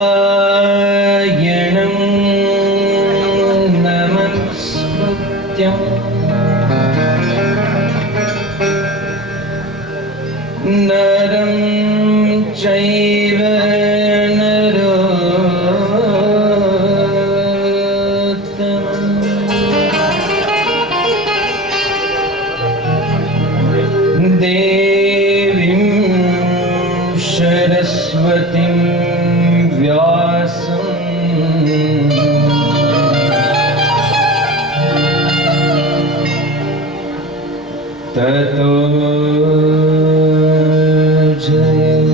नारायणं नमस्कृत्यं नरं चैव नरोत्तमं देवीं सरस्वतीं व्यासं ततो जयमुदीरये।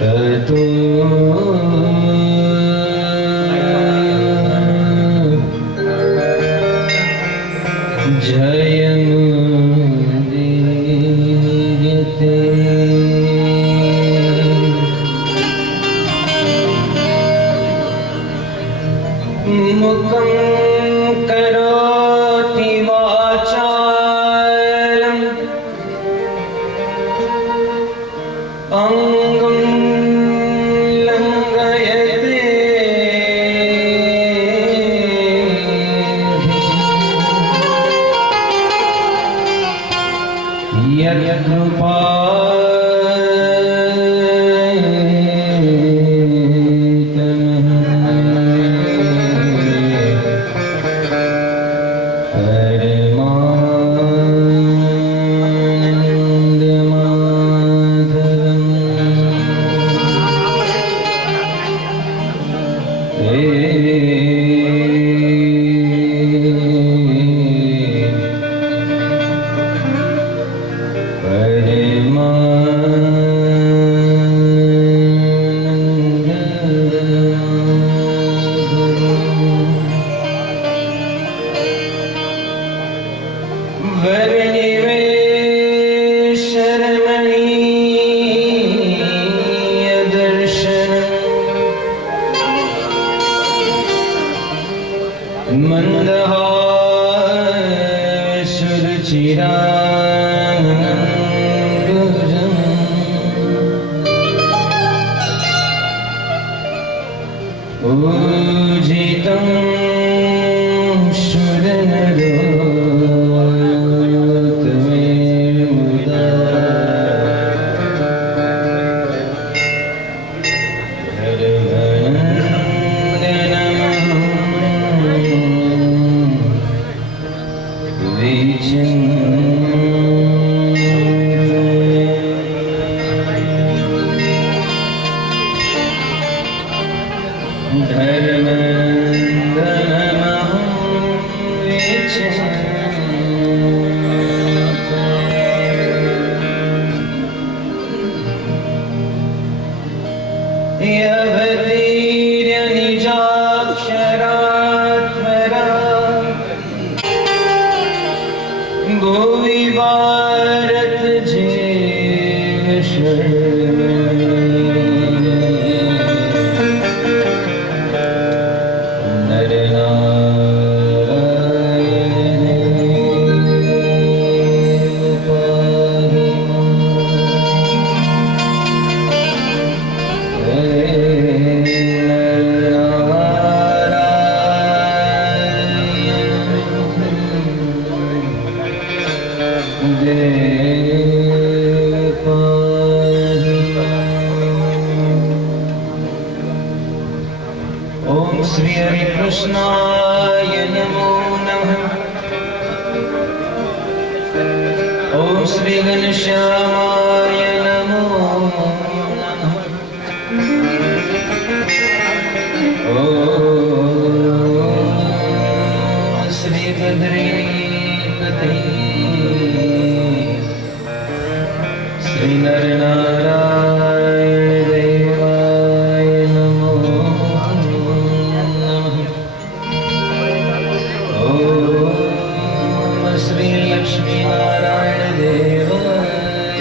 ततो जयमुदीरये। मुखं करोति वाचालं अंगं लंघयते पूजितं सुरनरोत्तमेर्मुदा यवतीर्यनिजाक्षरात्मरा भुवि भारत जेष ओम श्री हरि कृष्णाय नमो नमः। ओम श्री घनश्यामाय नमो नमः। ओम श्री बद्रीपते श्री नरनारायण देवाय नमो नमः। ओम श्री लक्ष्मी नारायण देवाय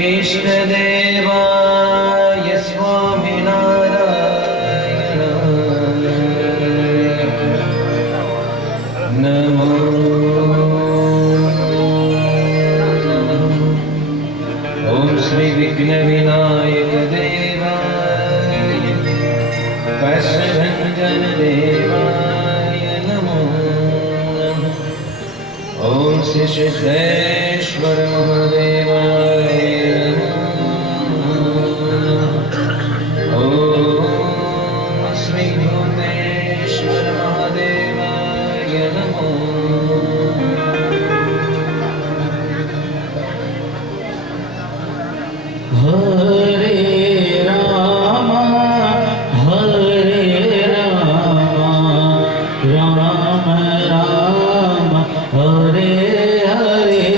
इष्टदेवाय स्वामिनारायणाय नमो। ॐ श्री विघ्नविनायक देवाय कष्टभञ्जन देवाय नमो नमः। ॐ श्री सिद्धेश्वर महादेवाय नमो नमः। ॐ श्री भूतेश्वर महादेवाय नमो। हरे राम राम राम हरे हरे।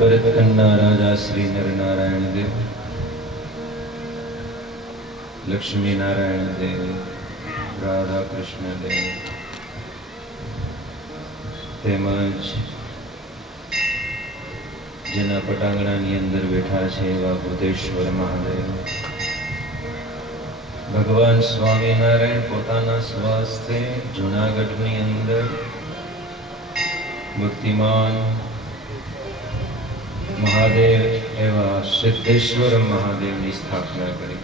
ભરતખંડના રાજા શ્રી નરનારાયણ દેવ, લક્ષ્મી નારાયણ દેવ, રાધા કૃષ્ણ દેવ તેમજ જેના પટાંગણાની અંદર બેઠા છે એવા ભૂતેશ્વર મહાદેવ, ભગવાન સ્વામિનારાયણ પોતાના સ્વાસ્થ્ય જૂનાગઢની અંદર મૂર્તિમાન મહાદેવ એવા સિદ્ધેશ્વર મહાદેવની સ્થાપના કરી.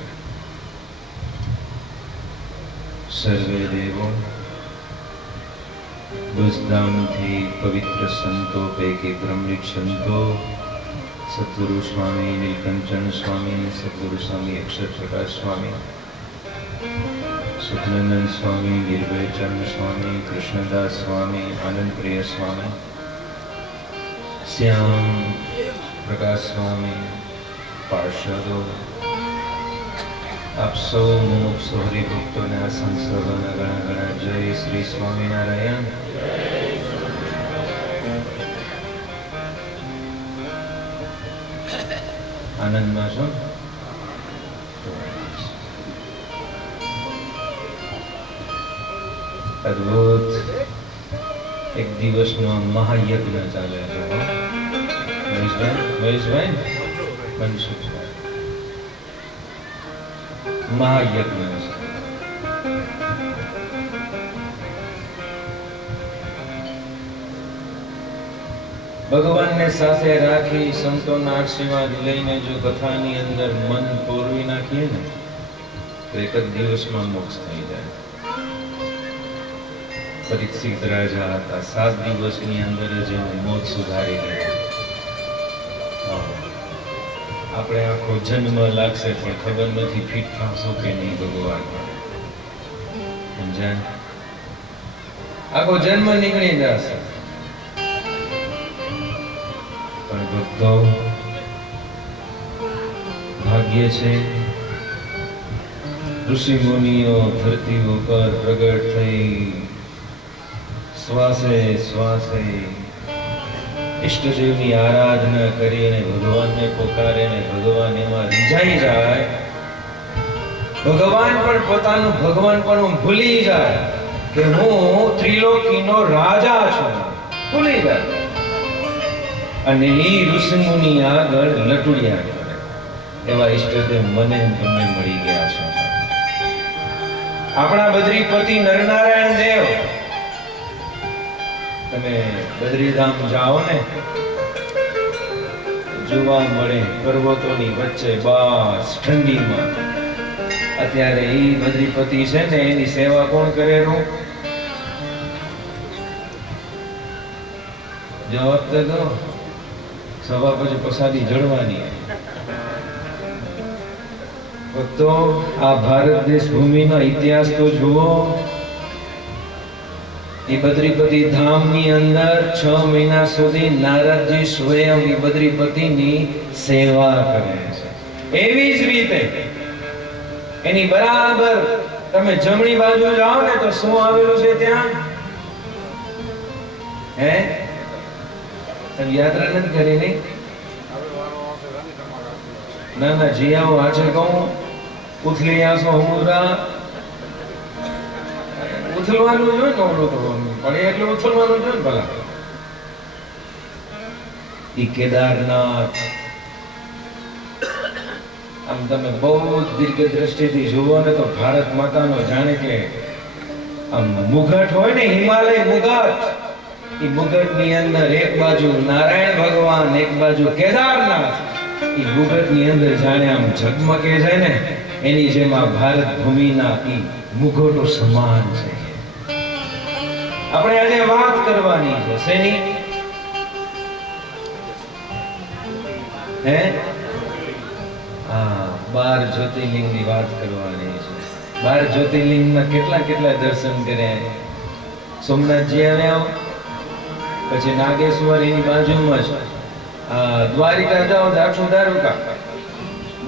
સર્વે દેવો ભુજધામથી પવિત્ર સંતો પૈકી પ્રમુખ સંતો સદગુરુ સ્વામી નીલકંઠન સ્વામી, સદગુરુ સ્વામી અક્ષર પ્રકાશ સ્વામી, સુખનંદન સ્વામી, નિર્ભયચંદ સ્વામી, કૃષ્ણદાસ સ્વામી, આનંદપ્રિય સ્વામી, શ્યામ પ્રકાશ સ્વામી, પાર્ષદો, આપ સૌ મુમુક્ષુ હરિભક્તોને આ સંસર્ગના ઘણા ઘણા જય શ્રી સ્વામિનારાયણ. આનંદમાં છો? અદ્ભુત એક દિવસનો મહાયજ્ઞ ચાલે છે. મહેશભાઈ મનસુખભાઈ, મહાયજ્ઞ છે. ભગવાનને સાથે રાખી સંતોના આશીર્વાદ લઈને જો કથાની અંદર મન પોરવી નાખીએ ને તો એક જ દિવસમાં મોક્ષ થઈ જાય. પરીક્ષિત રાજા હતા, 7 દિવસની અંદર જ એનું મોત સુધારી ગયા. આપણે આખો જન્મ લાગશે પણ ખબર નથી ફિટ થશો કે નહીં. ભગવાન સમજાય, આખો જન્મ નીકળી જશે પણ ભક્તો ભાગ્ય છે ઋષિ મુનિઓ ધરતી ઉપર પ્રગટ થઈ શ્વાસે શ્વાસે ઈષ્ટદેવની આરાધના કરીને ભગવાનને પોકારે ને ભગવાન એમાં રીઝાઈ જાય. ભગવાન પણ પોતાનું ભગવાન પણ ભૂલી જાય કે હું ત્રિલોકીનો રાજા છું, ભૂલી જાય અને એ ઋષિ મુનિ આગળ લટુડિયા કરે. એવા ઈષ્ટદેવ મને તમને મળી ગયા છે. આપણા બદ્રીપતિ નરનારાયણ દેવ, તમે બદ્રીધામ જાઓ ને જોવા મળે પર્વતોની વચ્ચે બસ ઠંડીમાં. અત્યારે એ બદ્રીપતિ છે ને એની સેવા કોણ કરેલું? જવાબ તો દો. સવા પછી પ્રસાદી જળવાની. ભક્તો આ ભારત દેશ ભૂમિનો ઇતિહાસ તો જુઓ. એ બદ્રીપતિ ધામની અંદર 6 મહિના સુધી નારદજી સ્વયં એ બદ્રીપતિની સેવા કરે છે. એવી જ રીતે એની બરાબર તમે જમણી બાજુ જાઓ ને તો શું આવેલું છે ત્યાં? હે, તમે યાત્રા નથી કરી નહીં? ના ના જી આવો. આજે કહું ઉથલી આસો હમુરા ઉથલવાનું જોઈએ ને, ઓલું કરવાનું પણ એટલું ઉથલવાનું જોઈએ ને. ભલા ઈ કેદારનાથ આમ તમે બહુ દીર્ઘ દ્રષ્ટિથી જુઓ ને તો ભારત માતાનો જાણે કે આમ મુગટ હોય ને, હિમાલય મુગટ. ઈ મુગટની અંદર એક બાજુ નારાયણ ભગવાન, એક બાજુ કેદારનાથ. ઈ મુગટની અંદર જાણે આમ ઝગમગે છે ને, એની જેમ આ ભારત ભૂમિના ઈ મુગટો સમાન છે. આપણે આજે વાત કરવાની છે શેની? હે, હા, 12 જ્યોતિર્લિંગની વાત કરવાની છે. 12 જ્યોતિર્લિંગના કેટલા કેટલા દર્શન કર્યા? સોમનાથજી આવ્યા, પછી નાગેશ્વર એની બાજુમાં છે. દ્વારિકા જાઓ તો આખું દ્વારકા,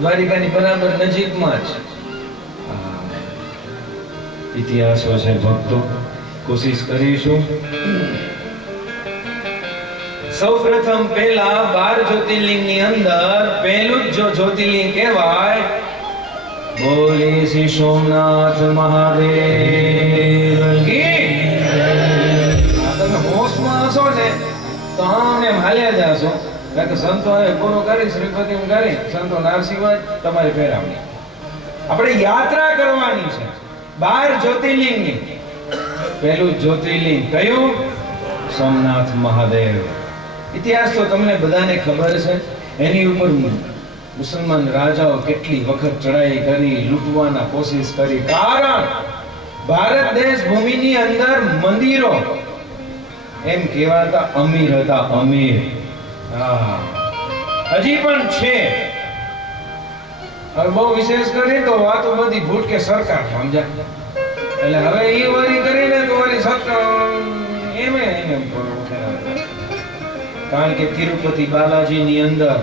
દ્વારિકાની બરાબર નજીકમાં જ ઇતિહાસો છે. ભક્તો કોશિશ કરીશું. સૌપ્રથમ પહેલા 12 જ્યોતિર્લિંગની અંદર પહેલું જ જ્યોતિર્લિંગ કહેવાય બોલે શ્રી સોમનાથ મહાદેવ કી. તમે હોશમાં હશો ને તો આમ એમ હાલ્યા જશો કારણ કે સંતો હવે પૂરું કરી શ્રીપતિ કરી સંતોના આશીર્વાદ તમારી ફેરાવણી. આપણે યાત્રા કરવાની છે 12 જ્યોતિર્લિંગની. પહેલું જ્યોતિર્લિંગ કયું? સોમનાથ મહાદેવ. ઇતિહાસ તો તમને બધાને ખબર છે. એની ઉપર મુસલમાન રાજાઓ કેટલી વખત ચડાઈ કરી, લૂંટવાના કોશિશ કરી. કારણ ભારત દેશ ભૂમિની અંદર મંદિરો એમ કહેવાતા અમીર હતા, અમીર. હા, હજી પણ છે. હવે બહુ વિશેષ કરી તો વાતો બધી ભૂટ કે સરકાર સમજા. એટલે હવે એ વળી કરીને તો વળી સરકાર એમ કારણ કે તિરુપતિ બાલાજીની અંદર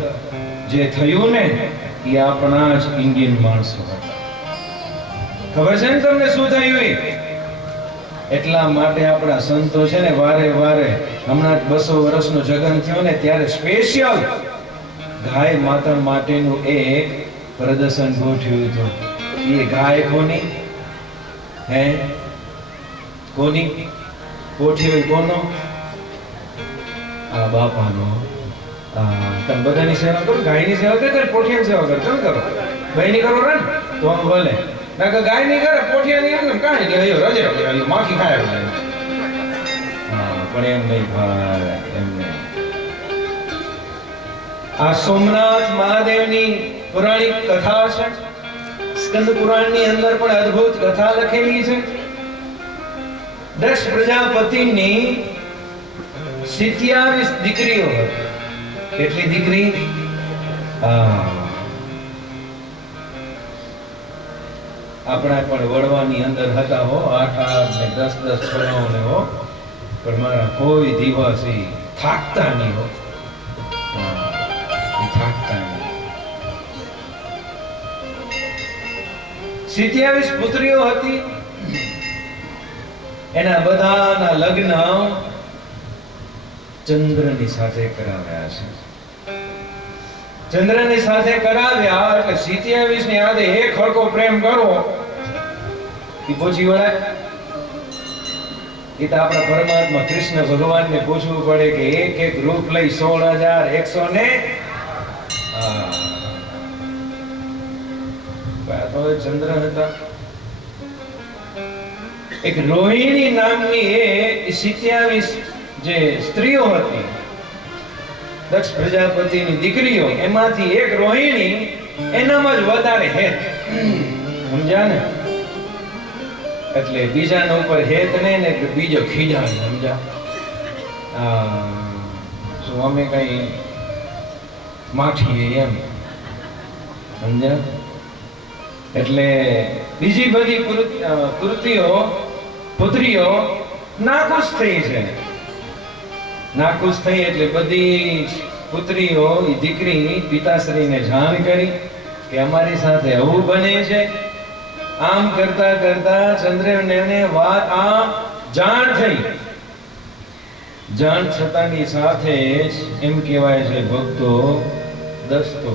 જે થયું ને એ આપણા જ ઇન્ડિયન માણસો હતા. ખબર છે ને તમને શું થયું એ? એટલા માટે આપણા સંતો છે ને વારે વારે હમણાં 200 વર્ષનો જગન થયો ને ત્યારે સ્પેશિયલ ગાય માતા માટેનું એક પ્રદર્શન ગોઠવ્યું હતું. એ ગાય કોની? હે કોની ગોઠવી? કોનો? આ બાપાનો. તમે બધાની સેવા કરો, ગાયની સેવા કરે, પોઠિયાની સેવા કરે, કેમ કરો? ભાઈની કરો ને તો આમ ભલે ના કે ગાય નહીં કરે, પોઠિયાની એમ કાંઈ નહીં, હયો રજે હયો માખી ખાય. હા, પણ એમ નહીં ભાઈ, એમ નહીં. આ સોમનાથ મહાદેવની પૌરાણિક કથા છે. સ્કંદ પુરાણની અંદર પણ અદ્ભુત કથા લખેલી છે. દક્ષ પ્રજાપતિની 27 દીકરીઓ હતી. કેટલી દીકરી? આપણા પણ વડવાની અંદર હતા હો, 8 ને 10 છોકરાઓ ને હો, પણ મારા કોઈ દિવસ થાકતા નહીં હો, થાકતા નહીં. 27 પુત્રીઓ હતી. એના બધાના લગ્ન ચંદ્રની સાથે કરાવ્યા છે. ચંદ્રની સાથે કરાવ્યા એટલે 27 ની યાદે એક હરકો પ્રેમ કરવો એ પહોંચી વળાય. એ તો આપણા પરમાત્મા કૃષ્ણ ભગવાનને પૂછવું પડે કે એક એક રૂપ લઈ 16,100 ને ચંદ્ર હતા. એક રોહિણી નામની એ 27 જે સ્ત્રીઓ હતી દક્ષ પ્રજાપતિની દીકરીઓ, એમાંથી એક રોહિણી એનામાં જ વધારે હેત. સમજ્યા ને? એટલે બીજાના ઉપર હેત નહીં ને એટલે બીજો ખીજાણ. સમજ્યા? શું અમે કઈ માઠીએ એમ? સમજ્યા? એટલે બીજી બધી પુત્રીઓ નાખુશ થઈ છે. નાખુશ થઈ એટલે બધી પુત્રીઓ દીકરી પિતાશ્રીને જાણ કરી કે અમારી સાથે આવું બને છે. આમ કરતા કરતા ચંદ્રને વાત જાણ થઈ. જાણ થતાની સાથે જ એમ કહેવાય છે ભક્તો દસ્તો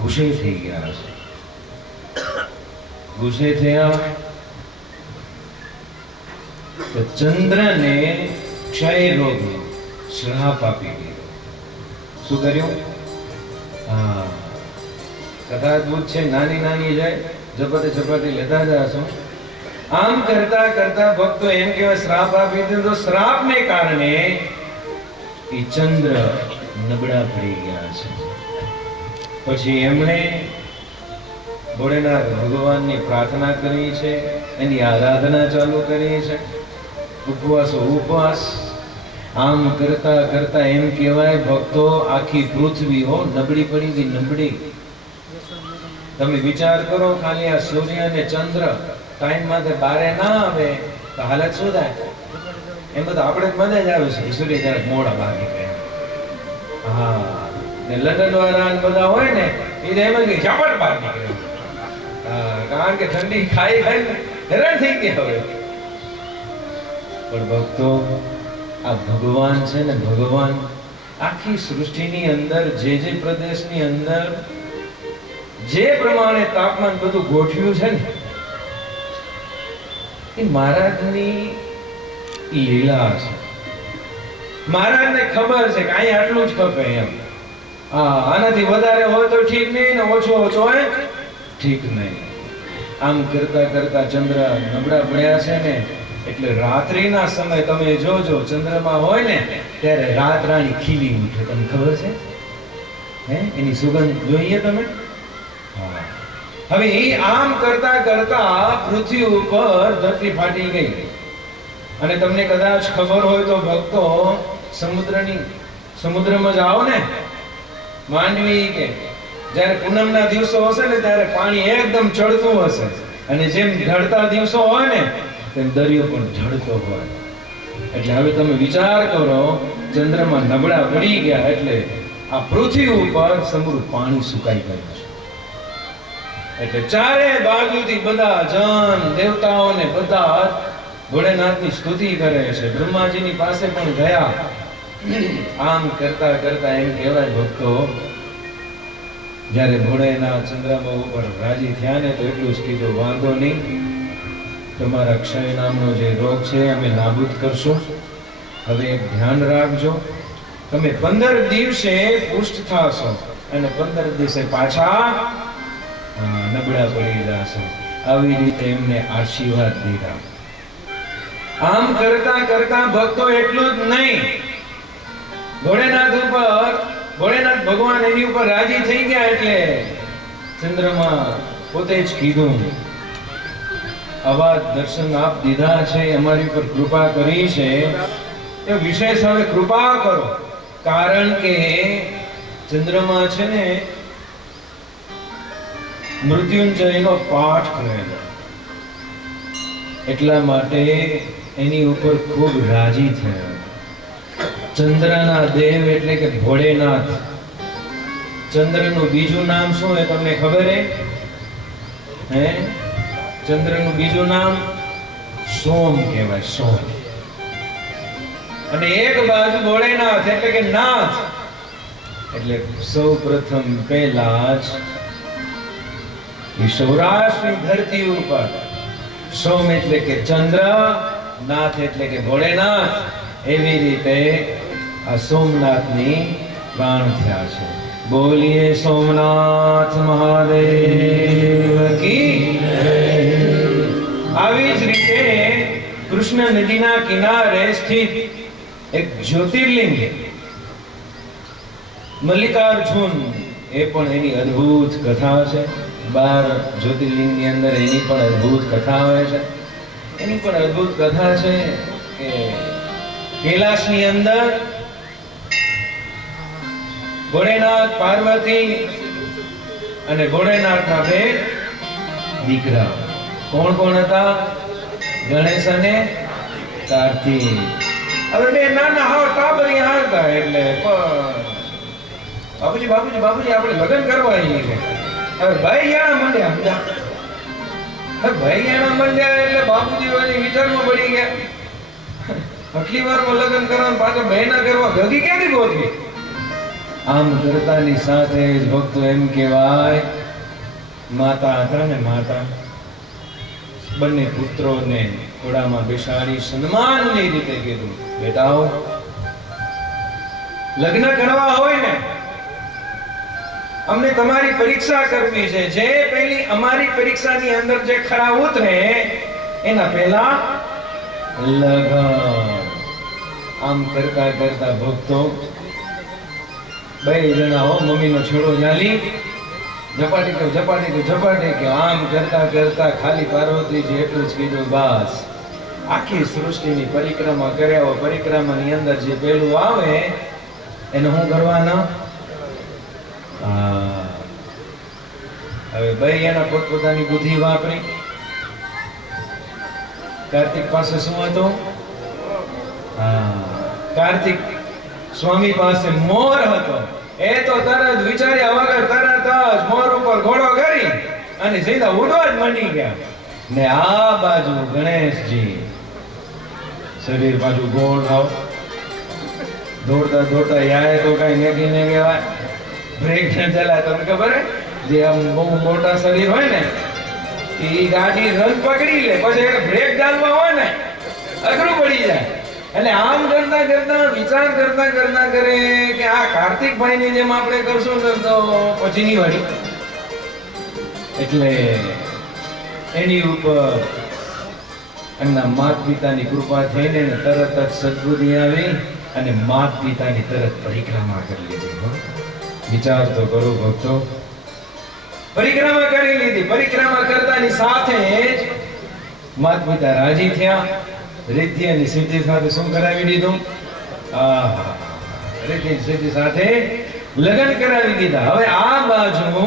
ગુસ્સે થઈ ગયા છે. ગુસ્સે થયા તો ચંદ્રને ક્ષય રોગનો શ્રાપ આપી દીધો. શું કર્યું? કથા અદભુત છે, નાની નાની જાય ઝપાટી લેતા જશો. આમ કરતા કરતા ભક્તો એમ કહેવાય શ્રાપ આપી દીધો. શ્રાપને કારણે એ ચંદ્ર નબળા પડી ગયા છે. પછી એમણે ભોળેનાથ ભગવાનની પ્રાર્થના કરી છે, એની આરાધના ચાલુ કરી છે, ઉપવાસ. આમ કરતા કરતા એમ કહેવાય ભક્તો આખી પૃથ્વી નબળી પડી ગઈ. નબળી. તમે વિચાર કરો, ખાલી આ સૂર્ય અને ચંદ્ર ટાઈમ માંથી બારે ના આવે તો હાલત શું થાય? એમ તો આપણે મજા જ આવે છે સૂર્ય જરાક મોડા બહાર નીકળે. હા, ને લંડન વાળા બધા હોય ને એ એમ કે ઝાપટ બહાર નીકળે. કારણ કે ઠંડી ખાઈ હેરાન થઈ ગઈ. હવે પણ ભક્તો આ ભગવાન છે ને, ભગવાન આખી સૃષ્ટિની અંદર જે પ્રદેશની અંદર જે પ્રમાણે તાપમાન બધું ગોઠવ્યું છે ને એ મહારાજની લીલા છે. મહારાજને ખબર છે કે અહીં આટલું જ ખપે એમ. હા, આનાથી વધારે હોય તો ઠીક નહીં ને ઓછો ઓછો હોય ઠીક નહીં. આમ કરતા કરતા ચંદ્ર નબળા પડ્યા છે ને, એટલે રાત્રિના સમય તમે જોજો ચંદ્રમા હોય ને ત્યારે રાત રાણી ખીલી ઉઠે. તમને ખબર છે? એની સુગંધ જોઈએ તમે? હા. હવે એ આમ કરતા કરતા પૃથ્વી ઉપર ધરતી ફાટી ગઈ. અને તમને કદાચ ખબર હોય તો ભક્તો, સમુદ્રમાં જાઓ ને, માંડવી કે જ્યારે પૂનમના દિવસો હશે ને ત્યારે પાણી એકદમ ચડતું હશે, અને જેમ ઢળતા દિવસો હોય ને તેમ દરિયો પણ ઢળતો હોય. એટલે હવે તમે વિચાર કરો, ચંદ્રમાં નબળા પડી ગયા એટલે આ પૃથ્વી ઉપર સમૃદ્ધ પાણી સુકાઈ ગયું છે. એટલે ચારે બાજુથી બધા જન દેવતાઓને બધા ભોળેનાથની સ્તુતિ કરે છે. બ્રહ્માજીની પાસે પણ ગયા. આમ કરતા કરતા એમ કહેવાય ભક્તો, જ્યારે ભોળેનાથ ચંદ્રમા ઉપર રાજી થયા ને તો એટલું જ કીધું, વાંધો નહીં, તમારા ક્ષય નામનો જે રોગ છે અમે નાબૂદ કરશું. હવે એક ધ્યાન રાખજો, તમે 15 દિવસે પુષ્ટ થશો અને 15 દિવસે પાછા નબળા પડી જશો. આવી રીતે એમને આશીર્વાદ દીધા. આમ કરતા કરતા ભક્તો એટલું જ નહીં, ભોળેનાથ ભગવાન એની ઉપર રાજી થઈ ગયા. એટલે ચંદ્રમા પોતે જ કીધું, આવા દર્શન આપ દીધા છે, અમારી ઉપર કૃપા કરી છે, એ વિશેષ હવે કૃપા કરો. કારણ કે ચંદ્રમા છે ને મૃત્યુંજયનો પાઠ કરેલો, એટલા માટે એની ઉપર ખૂબ રાજી થયા. ચંદ્રના દેવ એટલે કે ભોળેનાથ. ચંદ્રનું બીજું નામ શું એ તમને ખબર હે? ચંદ્રનું બીજું નામ સોમ કહેવાય, સોમ. અને એક બાજુ ભોળેનાથ એટલે કે નાથ. એટલે સૌ પ્રથમ પહેલા જ સૌરાષ્ટ્રની ધરતી ઉપર સોમ એટલે કે ચંદ્ર, નાથ એટલે કે ભોળેનાથ, એવી રીતે આ સોમનાથની પ્રાણ થયા છે. બોલીએ સોમનાથ મહાદેવ કી. આવી જ રીતે કૃષ્ણ નદીના કિનારે સ્થિત એક જ્યોતિર્લિંગ મલ્લિકાર્જુન, એ પણ એની અદ્ભુત કથા છે. 12 જ્યોતિર્લિંગની અંદર એની પણ અદ્ભુત કથા હોય છે. એની પણ અદ્ભુત કથા છે કે કૈલાસની અંદર ભોળેનાથ, પાર્વતી અને ભોળેનાથના 2 દીકરા. કોણ કોણ હતા? ગણેશ અને કાર્તિક. હવે 2 નાના હાવ ટાબરિયા હતા. એટલે બાપુજી બાપુજી બાપુજી આપણે લગ્ન કરવા આવીએ છે. હવે ભાઈ યાણા મંડ્યા. ભાઈ યાણા મંડ્યા એટલે બાપુજી વાળી વિચારમાં પડી ગયા. આટલી વારમાં લગ્ન કરવાનું, પાછા બહેના કરવા ગગી ક્યાંથી ગોતવી? આમ કરતાની સાથે જ ભક્તો એમ કહેવાય, માતા હતા ને માતા, બંને પુત્રોને ઘોડામાં બેસાડી સન્માનની રીતે કીધું, બેટાઓ લગ્ન કરવા હોય ને અમને તમારી પરીક્ષા કરવી છે. જે પહેલી અમારી પરીક્ષાની અંદર જે ખરા ઉતરે એના પહેલા લગન. આમ કરતા કરતા ભક્તો 2 જણા હો, મમ્મીનો છેડો ઝાલી ઝપાટી કે આમ કરતા કરતા ખાલી પાર્વતીજી એટલું જ કીધું, બસ આખી સૃષ્ટિની પરિક્રમા કર્યા. પરિક્રમાની અંદર જે પેલું આવે એને હું કરવાના? હવે 2 એના પોતપોતાની બુદ્ધિ વાપરી. કાર્તિક પાસે શું હતું? કાર્તિક સ્વામી પાસે મોર હતો. એ તો તરત વિચાર્યા વગર તરત જ મોર ઉપર ઘોડો કરી અને સીધા ઉડવા જ માંડી ગયા. ને આ બાજુ ગણેશજી શરીર બાજુ ગોળ થાવ, દોડતા દોડતા યાય તો કઈ મેગી ને કહેવાય બ્રેક ન ચલાય. તમને ખબર હે, જે આમ બહુ મોટા શરીર હોય ને એ ગાડી રન પકડી લે, પછી એને બ્રેક ડાલવા હોય ને અઘરું પડી જાય. એટલે આમ કરતા કરતા વિચાર કરતા કરતા કરે કે આ કાર્તિકભાઈ ની જેમ આપણે કરશું તો પછી ની વાળી. એટલે એની ઉપર એમના માતા પિતાની કૃપા થઈને તરત જ સદબુદ્ધિ આવી અને માતા પિતાની તરત પરિક્રમા કરી લીધી. વિચાર તો કરો ભક્તો, પરિક્રમા કરી લીધી. પરિક્રમા કરતાની સાથે જ માતા પિતા રાજી થયા. રીતિ અને સિદ્ધિ સાથે શું કરાવી દીધું? રીતિ સિદ્ધિ સાથે લગ્ન કરાવી દીધા. હવે આ બાજુ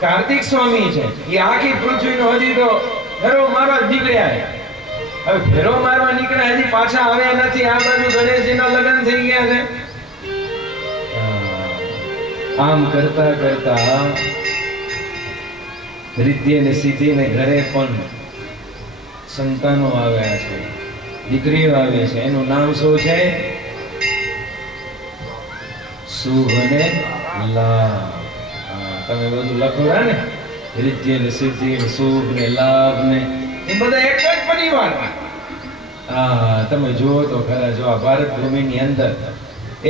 કાર્તિક સ્વામી છે, એ આખી પૃથ્વીનો હજી તો ફેરો મારવા નીકળ્યા. હવે ફેરો મારવા નીકળ્યા, હજી પાછા આવ્યા નથી. આ બાજુ ગણેશજીના લગ્ન થઈ ગયા છે. આમ કરતા કરતા રિદ્ધિ અને સિદ્ધિ ને ઘરે પણ સંતાનો આવ્યા છે, દીકરીઓ આવી છે. એનું નામ શું છે? શુભ અને લાભ. તમે બધું લખો ને, રિદ્ધિ ને સિદ્ધિ ને શુભ ને લાભ ને એ બધા એક જ પરિવારમાં. તમે જુઓ તો ખરા, જો આ ભારત ભૂમિની અંદર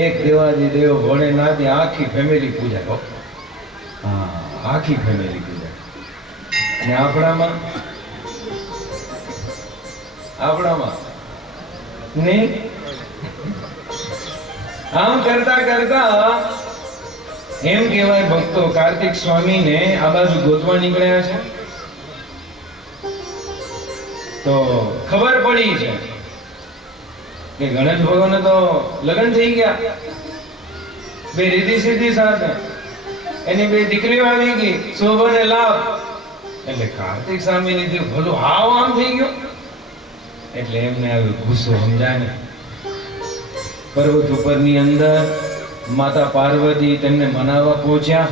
એક દેવાદી દેવ ભોળેનાથની આખી ફેમિલી પૂજા કરો. આખી ફેમિલી પૂજા. અને આપણામાં નહીં. આમ કરતા કરતા એમ કહેવાય ભક્તો, કાર્તિક સ્વામીને આ બાજુ ગોતવા નીકળ્યા છે તો ખબર પડી છે કે ગણેશ ભગવાન તો લગ્ન થઈ ગયા, બે રીતિ સિદ્ધિ સાથે. એની બે દીકરીઓ આવી ગઈ, શુભ અને લાભ. એટલે કાર્તિક સ્વામીને થયું ભલું હાવ આમ થઈ ગયું. એટલે એમને આવ્યો ગુસ્સો, સમજાય. પર્વત ઉપરની અંદર માતા પાર્વતી તેમને મનાવવા પહોંચ્યા,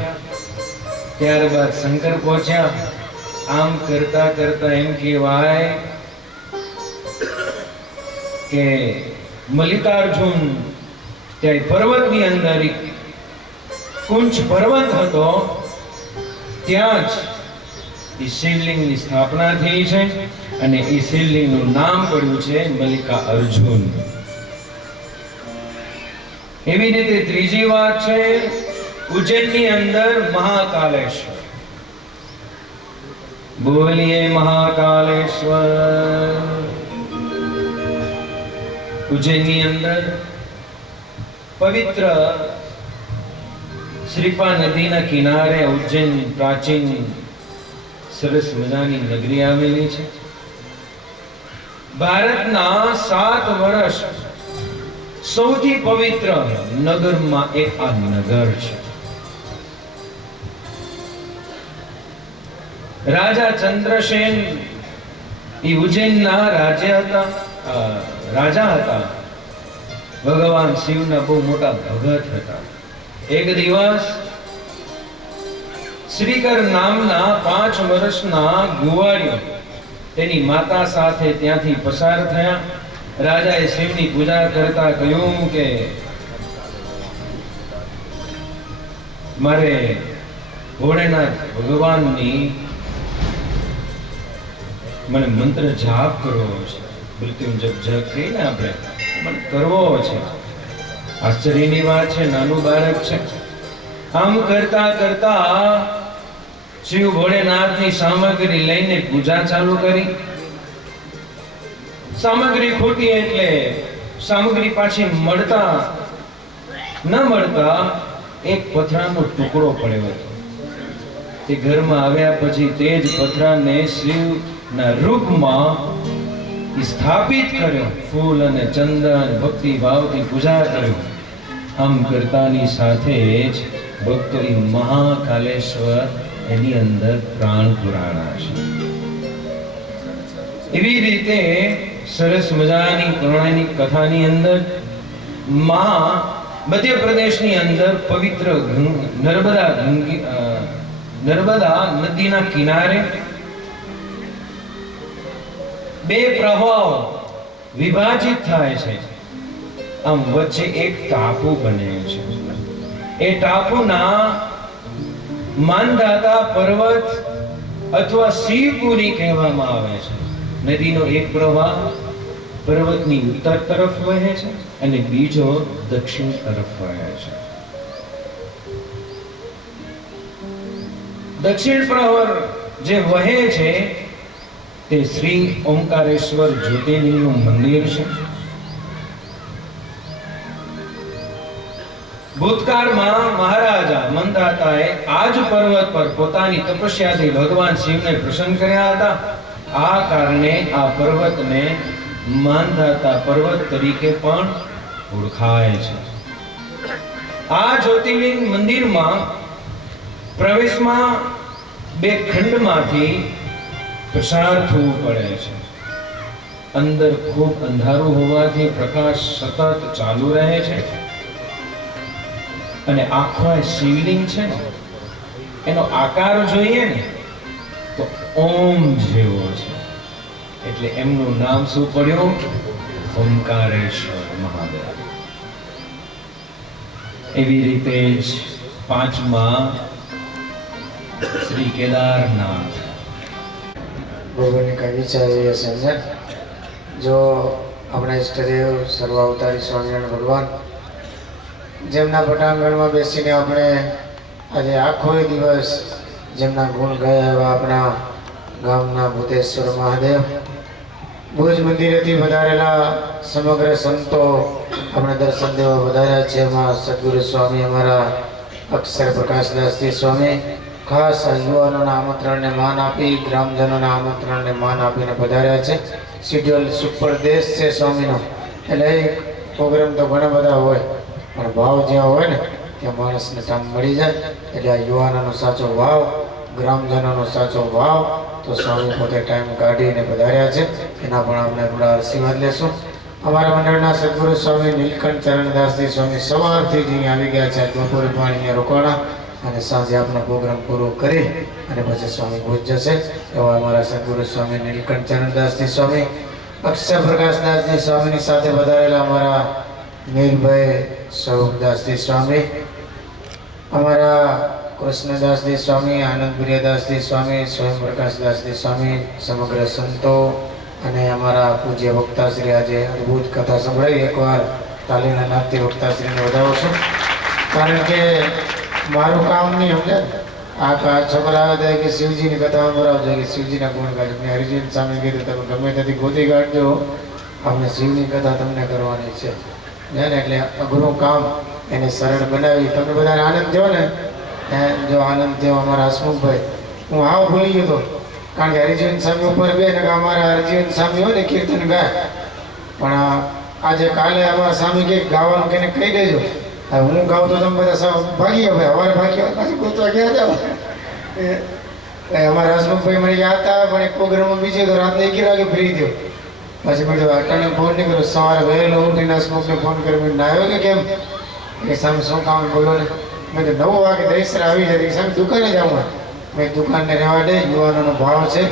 ત્યારબાદ શંકર પહોંચ્યા. આમ કરતા કરતા એમ કહેવાય કે મલ્લિકાર્જુન ત્યાં પર્વતની અંદર કુંચ પર્વત હતો, ત્યાં જ એ શિવલિંગની સ્થાપના થઈ છે અને એ શિવલિંગનું નામ પડ્યું છે મલ્લિકા અર્જુન. એવી રીતે ત્રીજી વાત છે, ઉજ્જૈનની અંદર મહાકાલેશ્વર. બોલીએ મહાકાલેશ્વર. ઉજ્જૈનની અંદર પવિત્ર શ્રીપા નદીના કિનારે ઉજ્જૈન પ્રાચીન સરસ મજાની નગરી આવેલી છે. ભારતના 7 વર્ષ સૌથી પવિત્ર નગરમાં એક આ નગર છે. રાજા ચંદ્રસેન એ ઉજ્જૈનના રાજા હતા. ભગવાન શિવના બહુ મોટા ભગત હતા. એક દિવસ શ્રીકર નામના 5 વર્ષના ગુવાળિયો તેની માતા સાથે ત્યાંથી પસાર થયા. રાજાએ શિવની પૂજા કરતા કહ્યું કે મારે ભોળેનાથ ભગવાનની મને મંત્ર જાપ કરવો છે. મૃત્યુંજપ જપ કહીને આપણે, મને કરવો છે. આશ્ચર્યની વાત છે, નાનું બાળક છે. આમ કરતા કરતા શિવ ભોળેનાથની સામગ્રી લઈને પૂજા ચાલુ કરી. સામગ્રી ખોટી એટલે સામગ્રી પાછી મળતા એક પથરાનો ટુકડો પડ્યો હતો. તે ઘરમાં આવ્યા પછી તે જ પથરાને શિવના રૂપમાં સ્થાપિત કર્યો. ફૂલ અને ચંદન ભક્તિ ભાવથી પૂજા કર્યો. આમ કરતાની સાથે જ ભક્તો એ મહાકાલેશ્વર એની અંદર પ્રાણ પુરાણા છે. એવી રીતે સરસ મજાની પૌરાણિક કથાની અંદર મધ્યપ્રદેશની અંદર પવિત્ર નર્મદા નદીના કિનારે 2 પ્રવાહો વિભાજિત થાય છે. આમ વચ્ચે એક ટાપુ બન્યો છે. એ ટાપુના માનધાતા પર્વત અથવા શિવપુરી કહેવામાં આવે છે. નદીનો એક પ્રવાહ પર્વતની ઉત્તર તરફ વહે છે અને બીજો દક્ષિણ તરફ વહે છે. દક્ષિણ પ્રહર જે વહે છે તે શ્રી ઓમકારેશ્વર જ્યોતિર્લિંગનું મંદિર છે. ભૂતકાળમાં મહારાજા મંદાતાએ આ જ પર્વત પર પોતાની તપસ્યાથી ભગવાન શિવને પ્રસન્ન કર્યા હતા. આ કારણે આ પર્વતને માંધાતા પર્વત તરીકે પણ ઓળખાય છે. આ જ્યોતિર્લિંગ મંદિરમાં પ્રવેશમાં બે ખંડમાંથી પસાર થવું પડે છે. અંદર ખૂબ અંધારું હોવાથી પ્રકાશ સતત ચાલુ રહે છે અને આખો શિવલિંગ છે ને એનો આકાર જોઈએ ને તો ઓમ જેવો છે, એટલે એમનું નામ શું પડ્યું? ઓમકારેશ્વર મહાદેવ. એવી રીતે જ પાંચમા શ્રી કેદારનાથ. ભગવાનની કઈ વિચાર એ સમજણ જો આપણા ઈષ્ટદેવ સર્વાવતારી સ્વામિનારાયણ ભગવાન જેમના પટાંગણમાં બેસીને આપણે આજે આખો દિવસ જેમના ગુણ ગયા એવા આપણા ગામના ભૂતેશ્વર મહાદેવ, ભુજ મંદિરેથી વધારેલા સમગ્ર સંતો આપણે દર્શન દેવા વધાર્યા છે. એમાં સદગુરુ સ્વામી અમારા અક્ષર પ્રકાશદાસજી સ્વામી ખાસ આ યુવાનોના આમંત્રણને માન આપી, ગ્રામજનોના આમંત્રણને માન આપીને પધાર્યા છે. શિડ્યુલ સુપર દેશ છે સ્વામીનો, એટલે પ્રોગ્રામ તો ઘણા બધા હોય પણ ભાવ જ્યાં હોય ને ત્યાં માણસને કામ મળી જાય. એટલે આ યુવાનોનો સાચો ભાવ, ગ્રામજનોનો સાચો ભાવ તો સ્વામી પોતે ટાઈમ કાઢીને પધાર્યા છે. એના પણ આપણે થોડા આશીર્વાદ લેશું. અમારા મંડળના સદગુરુ સ્વામી નીલકંઠ ચરણદાસજી સ્વામી સવારથી જ અહીંયા આવી ગયા છે. બપોરે પણ અહીંયા રોકાણા અને સાંજે આપણો પ્રોગ્રામ પૂરો કરી અને પછી સ્વામી ભુજ જશે. એવા અમારા સદગુરુ સ્વામી નીલકંઠ ચરણદાસજી સ્વામી, અક્ષર પ્રકાશદાસજી સ્વામીની સાથે વધારેલા અમારા નીલભાઈ સ્વરૂપદાસજી સ્વામી, અમારા કૃષ્ણદાસજી સ્વામી, આનંદ પ્રિયદાસજી સ્વામી, સ્વયં પ્રકાશદાસજી સ્વામી, સમગ્ર સંતો અને અમારા પૂજ્ય વક્તાશ્રી આજે અદ્ભુત કથા સંભળાવી. એકવાર તાલીના નાથથી વક્તાશ્રીને વધાવું છું, કારણ કે મારું કામ નહીં સમજે. આ છોકરા આવે કે શિવજીની કથા સંભળાવજો, કે શિવજીના ગુણ ગાજો. મેં હરિજીન સામે કીધું તમે ગમે ત્યાંથી ગોતી કાઢજો, આપણે શિવની કથા તમને કરવાની છે ને. એટલે અઘરું કામ એને સરળ બનાવી. તમે બધાને આનંદ થયો ને, જો આનંદ થયો અમારા હસમુખભાઈ, હું આવ ભૂલી ગયો હતો કારણ કે હરિજીન સ્વામી ઉપર બે ને અમારા હરિજીન સ્વામી હોય ને કીર્તન ગાય, પણ આજે કાલે અમારા સ્વામી કે ગાવાનું કેને કહી દેજો. હવે હું ગાઉં તો તમે બધા ભાગી ગયા ભાઈ, અમારે ભાગી પાછી ગોતવા ગયા હતા. અમારા હસમુખભાઈ મને યાદ હતા પણ એક પ્રોગ્રામમાં બીજે તો રાતને 11 વાગે ફ્રી થયો. પછી મેં અટાણે ફોન નહીં કર્યો, સવારે વહેલો ઉઠીને હસમુખને ફોન કર્યો, મેં ના આવ્યો કે કેમ એ સામે શું કામ બોલો ને. મેં તો 9 વાગે દહીસર આવી જતી સામે દુકાને જાઉં. મેં દુકાનને રહેવા દે, યુવાનોનો ભાવ છે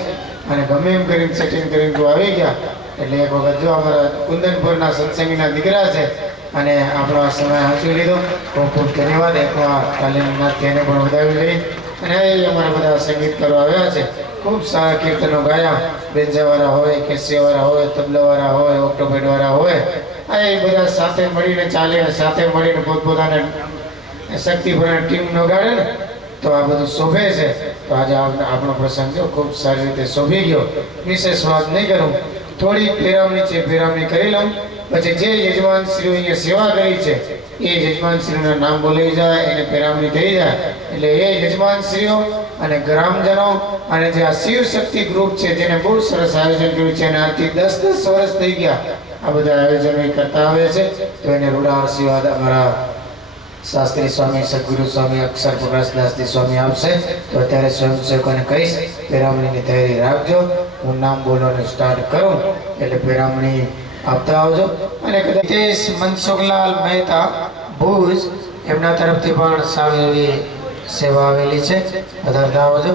અને ગમે એમ કરીને સેટિંગ કરીને તો આવી ગયા. એટલે એક વખત જો અમારા કુંદનપુરના સત્સંગીના દીકરા છે અને આપણો આ સમય હાંચવી લીધો. ખૂબ ખૂબ ધન્યવાદ. એકવાર તાલીમનાથ તેને પણ વધાવી લઈ અને એ અમારા બધા સંગીતકારો આવ્યા છે. ખૂબ સારા કીર્તનો ગાયા. બેન્જાવાળા હોય, કેસિયાવાળા હોય, તબલાવાળા હોય, ઓક્ટોપેડવાળા હોય, આ એ બધા સાથે મળીને ચાલે, સાથે મળીને પોતપોતાને શક્તિભર ટીમનો ગાડે ને તો આ બધું શોભે છે. તો આજે આપણો પ્રસંગ જો ખૂબ સારી રીતે શોભી ગયો. વિશેષ વાત નહીં કરું, થોડી ફેરવણી છે, ફેરવણી કરી લઉં. પછી જે યજમાનશ્રીઓ અહીંયા સેવા કરી છે એ યજમાનશ્રીઓના નામ બોલાઈ જાય, એને ફેરવણી થઈ જાય. એટલે એ યજમાનશ્રીઓ અને ગ્રામજનો અને જે આ શિવ શક્તિ ગ્રુપ છે જેને બહુ સરસ આયોજન કર્યું છે અને આજથી 10 વર્ષ થઈ ગયા આ બધા આયોજનો કરતા આવે છે. તો એને રૂડા આશીર્વાદ અમારા શાસ્ત્રી સ્વામી, સદગુરુ સ્વામી, અક્ષર પ્રકાશદાસજી સ્વામી આપશે. તો અત્યારે સ્વયંસેવકોને કહીશ પેરામણીની તૈયારી રાખજો. હું નામ બોલવાનું સ્ટાર્ટ કરું એટલે પેરામણી આપતા આવજો. અને કદાચ મનસુખલાલ મહેતા ભુજ એમના તરફથી પણ સારી એવી સેવા આવેલી છે, વધારતા આવજો.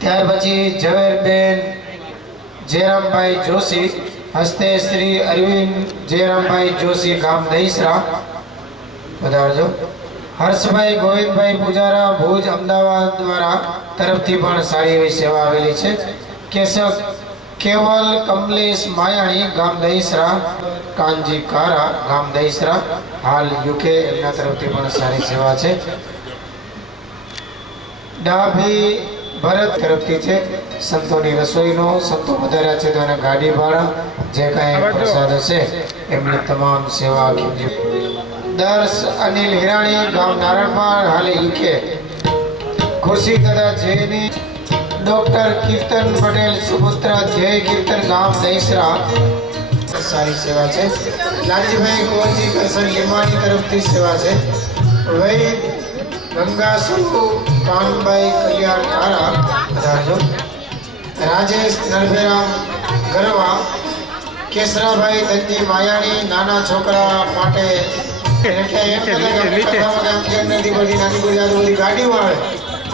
ત્યાર પછી ઝવેરબેન જયરામભાઈ જોશી, હસ્તે શ્રી અરવિંદ જયરામભાઈ જોશી, ગામ દહીસરા, વધારજો. હર્ષભાઈ ગોવિંદભાઈ પૂજારા ભુજ અમદાવાદ દ્વારા તરફથી પણ સારી એવી સેવા આવેલી છે. કેશવ કેવલ કમલેશ માયાણી ગામ દહીસરા, કાનજી કારા ગામ દહીસરા, હાલ યુકે, એમના તરફથી પણ સારી સેવા છે. ડાભી ભરત તરફથી છે સંતોની રસોઈનો, સંતો વધાર્યા છે તો એને ગાડી ભાડા જે કાંઈ પ્રસાદ હશે એમની તમામ સેવા આપજો. દર્શ અનિલ હિરાણી ગામ નારણમાળ, હાલે યુકે. ખુશી દાદા જયની, ડોક્ટર કીર્તન પટેલ સુપુત્રા જય કીર્તન ગામ દહીસરા, સારી સેવા છે. લાલજીભાઈ કુંવરજી કરસન લીમાણી તરફથી સેવા છે. વૈદ ગંગાસુ કાનભાઈ કલ્યાણ કારા વધારજો. રાજેશ નરભેરામ ગરવા, કેસરાભાઈ ધનજી માયાણી નાના છોકરા માટે ગાડીઓ આવે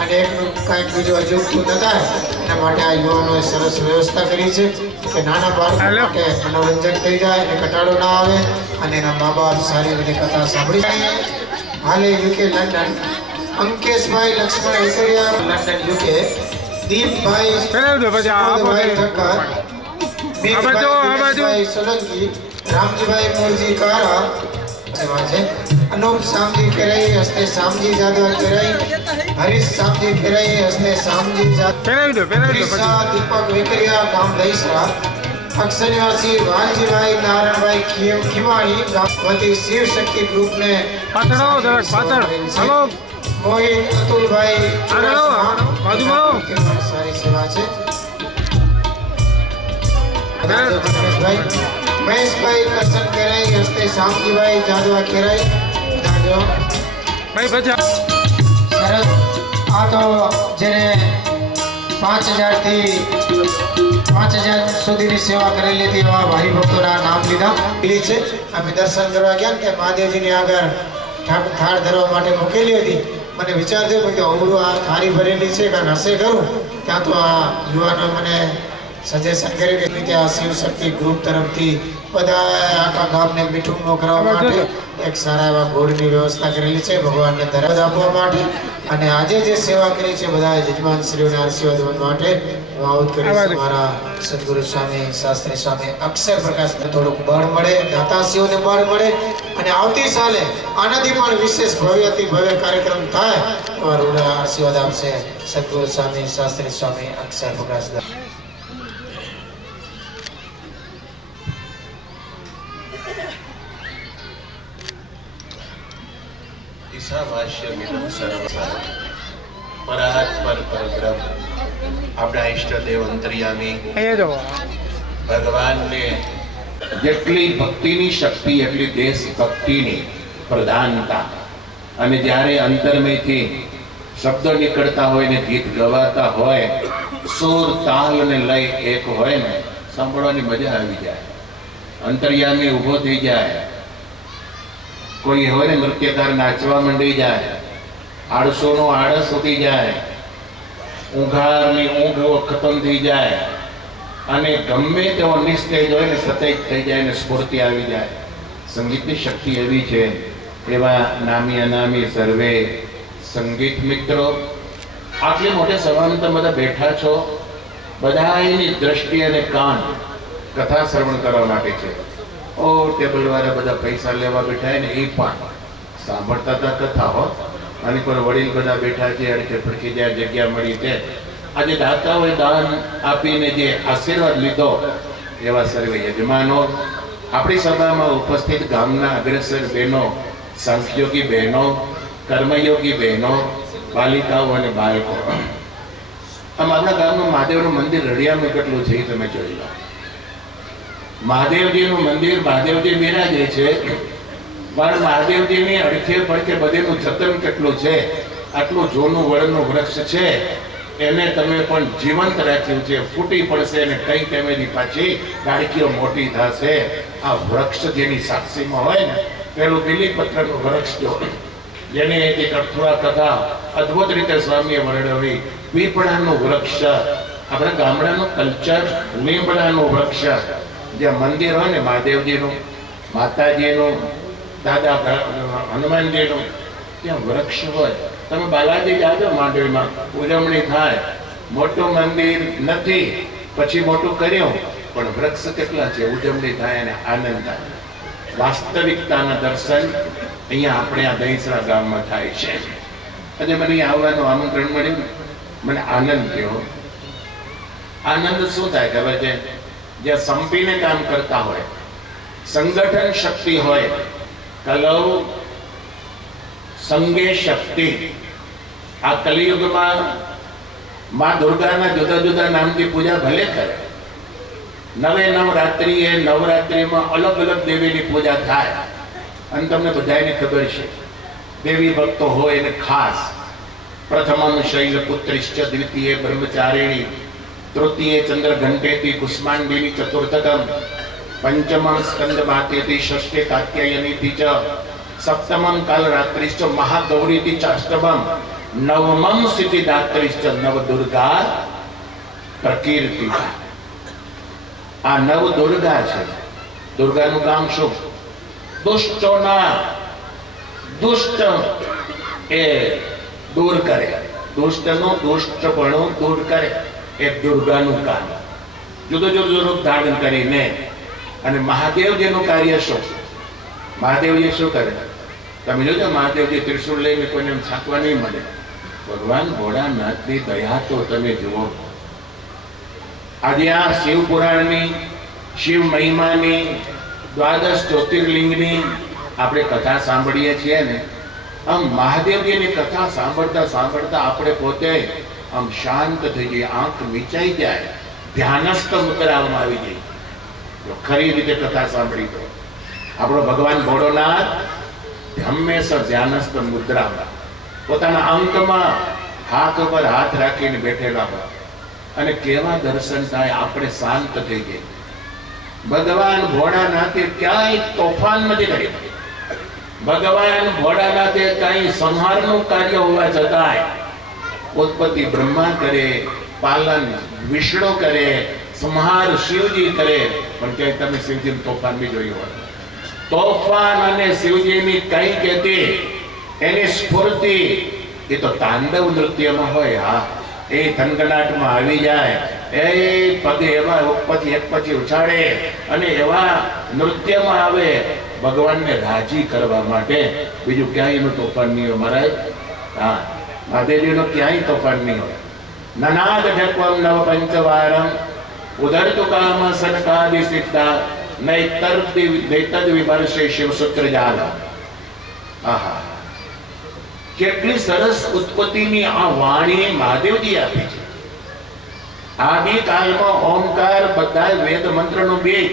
અને એકનું કાંઈક બીજું અજુગતું ન થાય એના માટે આ યુવાનોએ સરસ વ્યવસ્થા કરી છે કે નાના બાળકો માટે મનોરંજન થઈ જાય અને કટાળો ના આવે અને એના મા બાપ સારી રીતે કથા સાંભળી જાય. હાલે યુકે લંડન અંકેશભાઈ લક્ષ્મણ વેકરિયા, લંડન યુકે. દીપભાઈ ઠક્કર, મેઘભાઈ સોલંકી, રામજીભાઈ મોરજી કારા સેવા છે. અનુપ સામજી ખેરાઈ હસ્તે સામજી જાદવ ખેરાઈ, હરીશ સામજી ખેરાઈ હસ્તે સામજી જાદવ, દીપક વેકરિયા ગામ દહીસરા, અક્ષરનિવાસી વાલજીભાઈ નારાયણભાઈ ખીમાણી ગામ વતી શિવ શક્તિ ગ્રુપને મોહિત અતુલભાઈ સારી સેવા છે. મહેશભાઈ કરશન ખેરાઈ હસ્તે શામજીભાઈ જાદવા ખેરાઈ સરસ. આ તો જેને 5000 થી 5000 સુધીની સેવા કરેલી હતી એવા ભાઈ ભક્તોના નામ લીધા છે. અમે દર્શન કરવા ગયા કે મહાદેવજીની આગળ થાળ ધરવા માટે મૂકેલી હતી. મને વિચાર થયો કે અવળું આ થાળી ભરેલી છે કારણ હશે ખરું. ત્યાં તો આ યુવાનો મને સજેશન કર્યું કે ત્યાં શિવ શક્તિ ગ્રુપ તરફથી બધા આખા ગામને મીઠું મોકલવા માટે એક સારા એવા ગોળની વ્યવસ્થા કરેલી છે ભગવાનને ધરાવ આપવા માટે. અને આજે જે સેવા કરી છે બધા યજમાનશ્રીઓને આશીર્વાદ માટે હું આવું કરીશ. મારા સદગુરુ સ્વામી શાસ્ત્રી સ્વામી અક્ષર પ્રકાશને થોડુંક બળ મળે, દાતાશ્રીઓને બળ મળે અને આવતી સાલે આનાથી પણ વિશેષ ભવ્યથી ભવ્ય કાર્યક્રમ થાય તમારું આશીર્વાદ આપશે સદગુરુ સ્વામી શાસ્ત્રી સ્વામી અક્ષર પ્રકાશ. ઈશાવાસ્યમિદં સર્વસાર પરાત્પર પરબ્રહ્મ આપણા ઈષ્ટદેવ અંતર્યામી ભગવાનને જેટલી ભક્તિની શક્તિ એટલી દેશભક્તિની પ્રધાનતા. અને જ્યારે અંતરમેથી શબ્દો નીકળતા હોય ને ગીત ગવાતા હોય, સુર તાલ અને લય એક હોય ને સાંભળવાની મજા આવી જાય. અંતર્યામી ઊભો થઈ જાય, કોઈ હોય ને નૃત્યકાર નાચવા માંડી જાય, આળસોનો આળસ ઉઠી જાય, ઊંઘારની ઊંઘ ખતમ થઈ જાય અને ગમે તેવો નિસ્તેજ હોય ને સતેજ થઈ જાય ને સ્ફૂર્તિ આવી જાય. સંગીતની શક્તિ એવી છે. એવા નામી અનામી સર્વે સંગીત મિત્રો આટલી મોટી સભામાં તમે બધા બેઠા છો, બધાની દ્રષ્ટિ અને કાન કથા શ્રવણ કરવા માટે છે. ઓ ટેબલ વાળા બધા પૈસા લેવા બેઠા ને એ પણ સાંભળતા હતા કથા હો. અને કોઈ વડીલ બધા બેઠા છે અડકે ફડકી જ્યાં જગ્યા મળી તે આજે દાતાઓએ દાન આપીને જે આશીર્વાદ લીધો એવા સર્વે યજમાનો, આપણી સભામાં ઉપસ્થિત ગામના અગ્રેસર બહેનો, સાંખ્યોગી બહેનો, કર્મયોગી બહેનો, બાલિકાઓ અને બાળકો. આમ આપણા ગામનું મહાદેવનું મંદિર રળિયામાં કેટલું છે એ તમે જોઈ લો. મહાદેવજીનું મંદિર મહાદેવજી બિરાજે છે, પણ મહાદેવજીની અડખે પડખે બધેનું જતન કેટલું છે. આટલું જૂનું વડનું વૃક્ષ છે એને તમે પણ જીવંત રાખ્યું છે. ફૂટી પડશે અને કંઈક એમેની પાછી ડાળકીઓ મોટી થશે. આ વૃક્ષ જેની સાક્ષીમાં હોય ને પેલું બીલીપત્રનું વૃક્ષ જો જેને એક થોડા કથા અદ્ભુત રીતે સ્વામીએ વર્ણવી. પીપળાનું વૃક્ષ આપણા ગામડાનું કલ્ચર. લીમડાનું વૃક્ષ જ્યાં મંદિર હોય ને મહાદેવજીનું, માતાજીનું, દાદા હનુમાનજીનું, ત્યાં વૃક્ષ હોય. તમે બાલાજી જાજો માંડવીમાં ઉજવણી થાય, મોટું મંદિર નથી પછી મોટું કર્યું, પણ વૃક્ષ કેટલા છે, ઉજવણી થાય અને આનંદ થાય. વાસ્તવિકતાના દર્શન અહીંયા આપણે આ દહીસરા ગામમાં થાય છે. અને મને અહીં આવવાનું આમંત્રણ મળ્યું, મને આનંદ થયો. આનંદ શું થાય ખબર છે? જ્યાં સંપીને કામ કરતા હોય, સંગઠન શક્તિ હોય, કલૌ સંગે શક્તિ. આ કલિયુગમાં માં દુર્ગાના જુદા જુદા નામથી પૂજા ભલે કરે, નવે નવરાત્રિએ નવરાત્રિમાં અલગ અલગ દેવીની પૂજા થાય. અને તમને બધાને ખબર છે, દેવી ભક્તો હોય એને ખાસ પ્રથમમ શૈલપુત્રીશ્ચ, દ્વિતીય બ્રહ્મચારિણી, તૃતીય ચંદ્ર ઘંટેતી કુષ્માંડિની, ચતુર્થકમ પંચમમ સ્કંદ માતેતી, ષષ્ઠે કાત્યાયનીથી ચ, સપ્તમમ કાલરાત્રિશ્ચ મહાગૌરીથી ચ, અષ્ટમમ નવમમ સિદ્ધિદાત્રીશ્ચ નવ દુર્ગા પ્રકીર્તિ. આ નવ દુર્ગા છે. દુર્ગાનું કામ શું? દુષ્ટોના દુષ્ટ એ દૂર કરે, દુષ્ટનો દુષ્ટપણું દૂર કરે, એ દુર્ગાનું કામ. જુદું જુદું રૂપ ધારણ કરીને. અને મહાદેવજીનું કાર્ય શું? મહાદેવજી શું કરે? તમે જોજો, મહાદેવજી ત્રિશુળ લઈને કોઈને એમ છાંકવા નહીં મળે. ભગવાન ભોળાનાથની દયા તો તમે જુઓ. આજે આ શિવ પુરાણની, શિવ મહિમાની, દ્વાદશ જ્યોતિર્લિંગની આપણે કથા સાંભળીએ છીએ ને, આમ મહાદેવજીની કથા સાંભળતા સાંભળતા આપણે પોતે આમ શાંત થઈ જઈએ, આંખ મીચાઈ જાય, ધ્યાનસ્થ મુદ્રામાં આવી જાય. જો ખરી રીતે કથા સાંભળી તો આપણો ભગવાન ભોળોનાથ હંમેશા ધ્યાનસ્થ મુદ્રામાં, પોતાના અંકમાં હાથ ઉપર હાથ રાખીને બેઠેલા હોય. અને કેવા દર્શન થાય, આપણે શાંત થઈ જઈએ. ભગવાન ભોળાનાથે ક્યાંય તોફાન નથી કર્યું. ભગવાન ભોળાનાથે કઈ સંહારનું કાર્ય હોવા છતાંય ઉત્પત્તિ બ્રહ્મા કરે, પાલન વિષ્ણુ કરે, સંહાર શિવજી કરે, પણ ક્યાંય તમે શિવજીનું તોફાન બી જોયું હોય? તોફાન અને શિવજીની કઈ કહેતી એની સ્ફૂર્તિ એ તો તાંડવ નૃત્યમાં હોય. હા, એ થનગનાટમાં આવી જાય, એ પગે એવા એક પછી ઉછાળે અને એવા નૃત્યમાં આવે ભગવાનને રાજી કરવા માટે. બીજું ક્યાંય નું તોફાન નહીં હોય મહારાજ. હા, મહાદેવજીનો ક્યાંય તોફાન નહીં હોય. નનાદ ઢકવમ નવ પંચવારમ ઉદરતુ કામ સનકાદિ સિદ્ધા નૈતદ વિમર્શે શિવસૂત્ર જાલ. આહા, કેટલી સરસ ઉત્પત્તિની આ વાણી મહાદેવજી આપી છે. આદિ કાળમાં ઓમકાર, બધા વેદ મંત્રનું બીજ,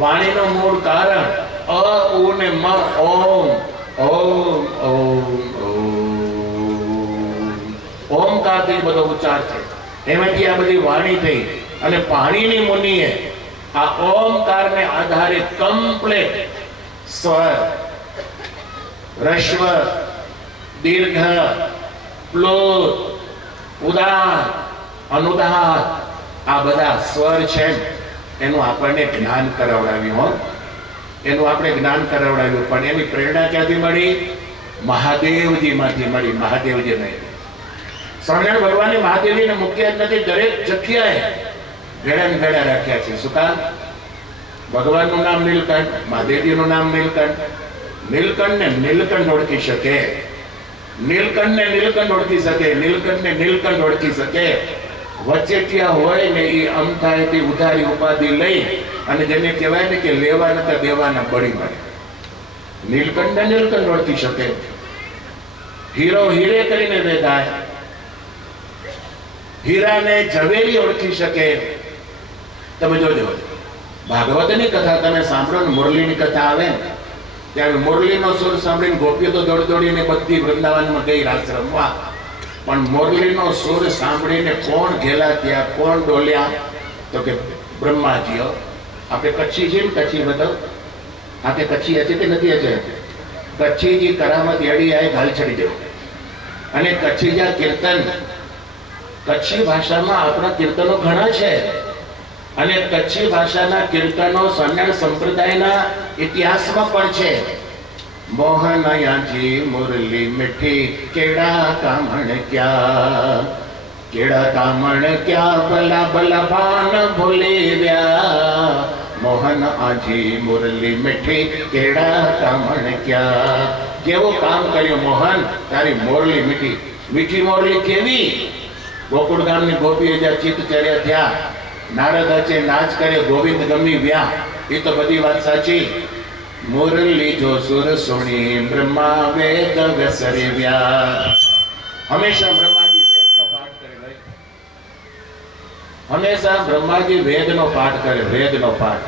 વાણીનું મૂળ કારણ અ ઉ ને મ, ઓમ ઓમ ઓમ ઓમ. ઓમકારથી બધો ઉચ્ચાર છે, એમાંથી આ બધી વાણી થઈ. અને પાણીની મુનિએ આ ઓમકારને આધારે કમ્પ્લેટ સ્વર, રસ્વ, દીર્ઘ, પ્લુત, ઉદાર, અનુદાર, આ બધા સ્વર છે એનું આપણને જ્ઞાન કરાવડાવ્યું. એનું આપણે જ્ઞાન કરાવડાવ્યું, પણ એની પ્રેરણા ક્યાંથી મળી? મહાદેવજી માંથી મળી. મહાદેવજી નહીં, સ્વામિનારાયણ ભગવાનની મહાદેવજીને મૂક્યા જ નથી, દરેક જગ્યાએ ભેળા ને ભેળા રાખ્યા છે. શું કામ? ભગવાનનું નામ નીલકંઠ, મહાદેવજીનું નામ નીલકંઠ. નીલકંઠને નીલકંઠ ઓળખી શકે, નીલકંઠને નીલકંઠ ઓળખી શકે, નીલકંઠને નીલકંઠ ઓળખી શકે. વચેટિયા હોય ને એ અમથાએથી ઉધારી ઉપાધિ લઈ અને જેને કહેવાય ને કે લેવા નતા દેવાના બળી મળે. નીલકંઠને નીલકંઠ ઓળખી શકે, હીરો હીરે કરીને વેધાય, હીરાને ઝવેરી ઓળખી શકે. તમે જોજો, ભાગવતની કથા તમે સાંભળો ને, મુરલીની કથા આવે ને ત્યારે મુરલીનો સુર સાંભળીને ગોપીઓ તો દોડી દોડીને બધી વૃંદાવનમાં ગઈ રાસ રમવા. પણ મુરલીનો સુર સાંભળીને કોણ ઘેલા ત્યાં, કોણ ડોલ્યા? તો કે બ્રહ્માજીઓ. આપણે કચ્છી છે ને, કચ્છી બધો આપણે કચ્છી હશે કે નથી હશે? કચ્છીજી કરામત એડી આય ઘાલ છડી દેવું. અને કચ્છી જ્યાં કીર્તન, કચ્છી ભાષામાં આપણા કીર્તનો ઘણા છે. અને કચ્છી ભાષાના કીર્તનો સ્વામિનારાયણ સંપ્રદાયના ઇતિહાસમાં પણ છે. મોહનયાજી મુરલી મીઠી કેડા કામણ ક્યા, કેળા મણ ક્યાં ભલા ભલા ભાન ભૂલી ગયા, મોહન આજી મુરલી મીઠી કેળા મણ ક્યાં. કેવું કામ કર્યું મોહન, તારી મોરલી મીઠી. મીઠી મોરલી કેવી? ગોકુળ ગામની ગોપીએ જ્યાં ચિત્ત ચડ્યા ત્યાં નારદ હચે નાચ કરે, ગોવિંદ ગમી વ્યા. એ તો બધી વાત સાચી. મુરલી જો સુર સુણી બ્રહ્મા વેદ વ્યસરી વ્યા. હંમેશા બ્રહ્માજી વેદનો પાઠ કરે ભાઈ, હંમેશા બ્રહ્માજી વેદનો પાઠ કરે, વેદનો પાઠ.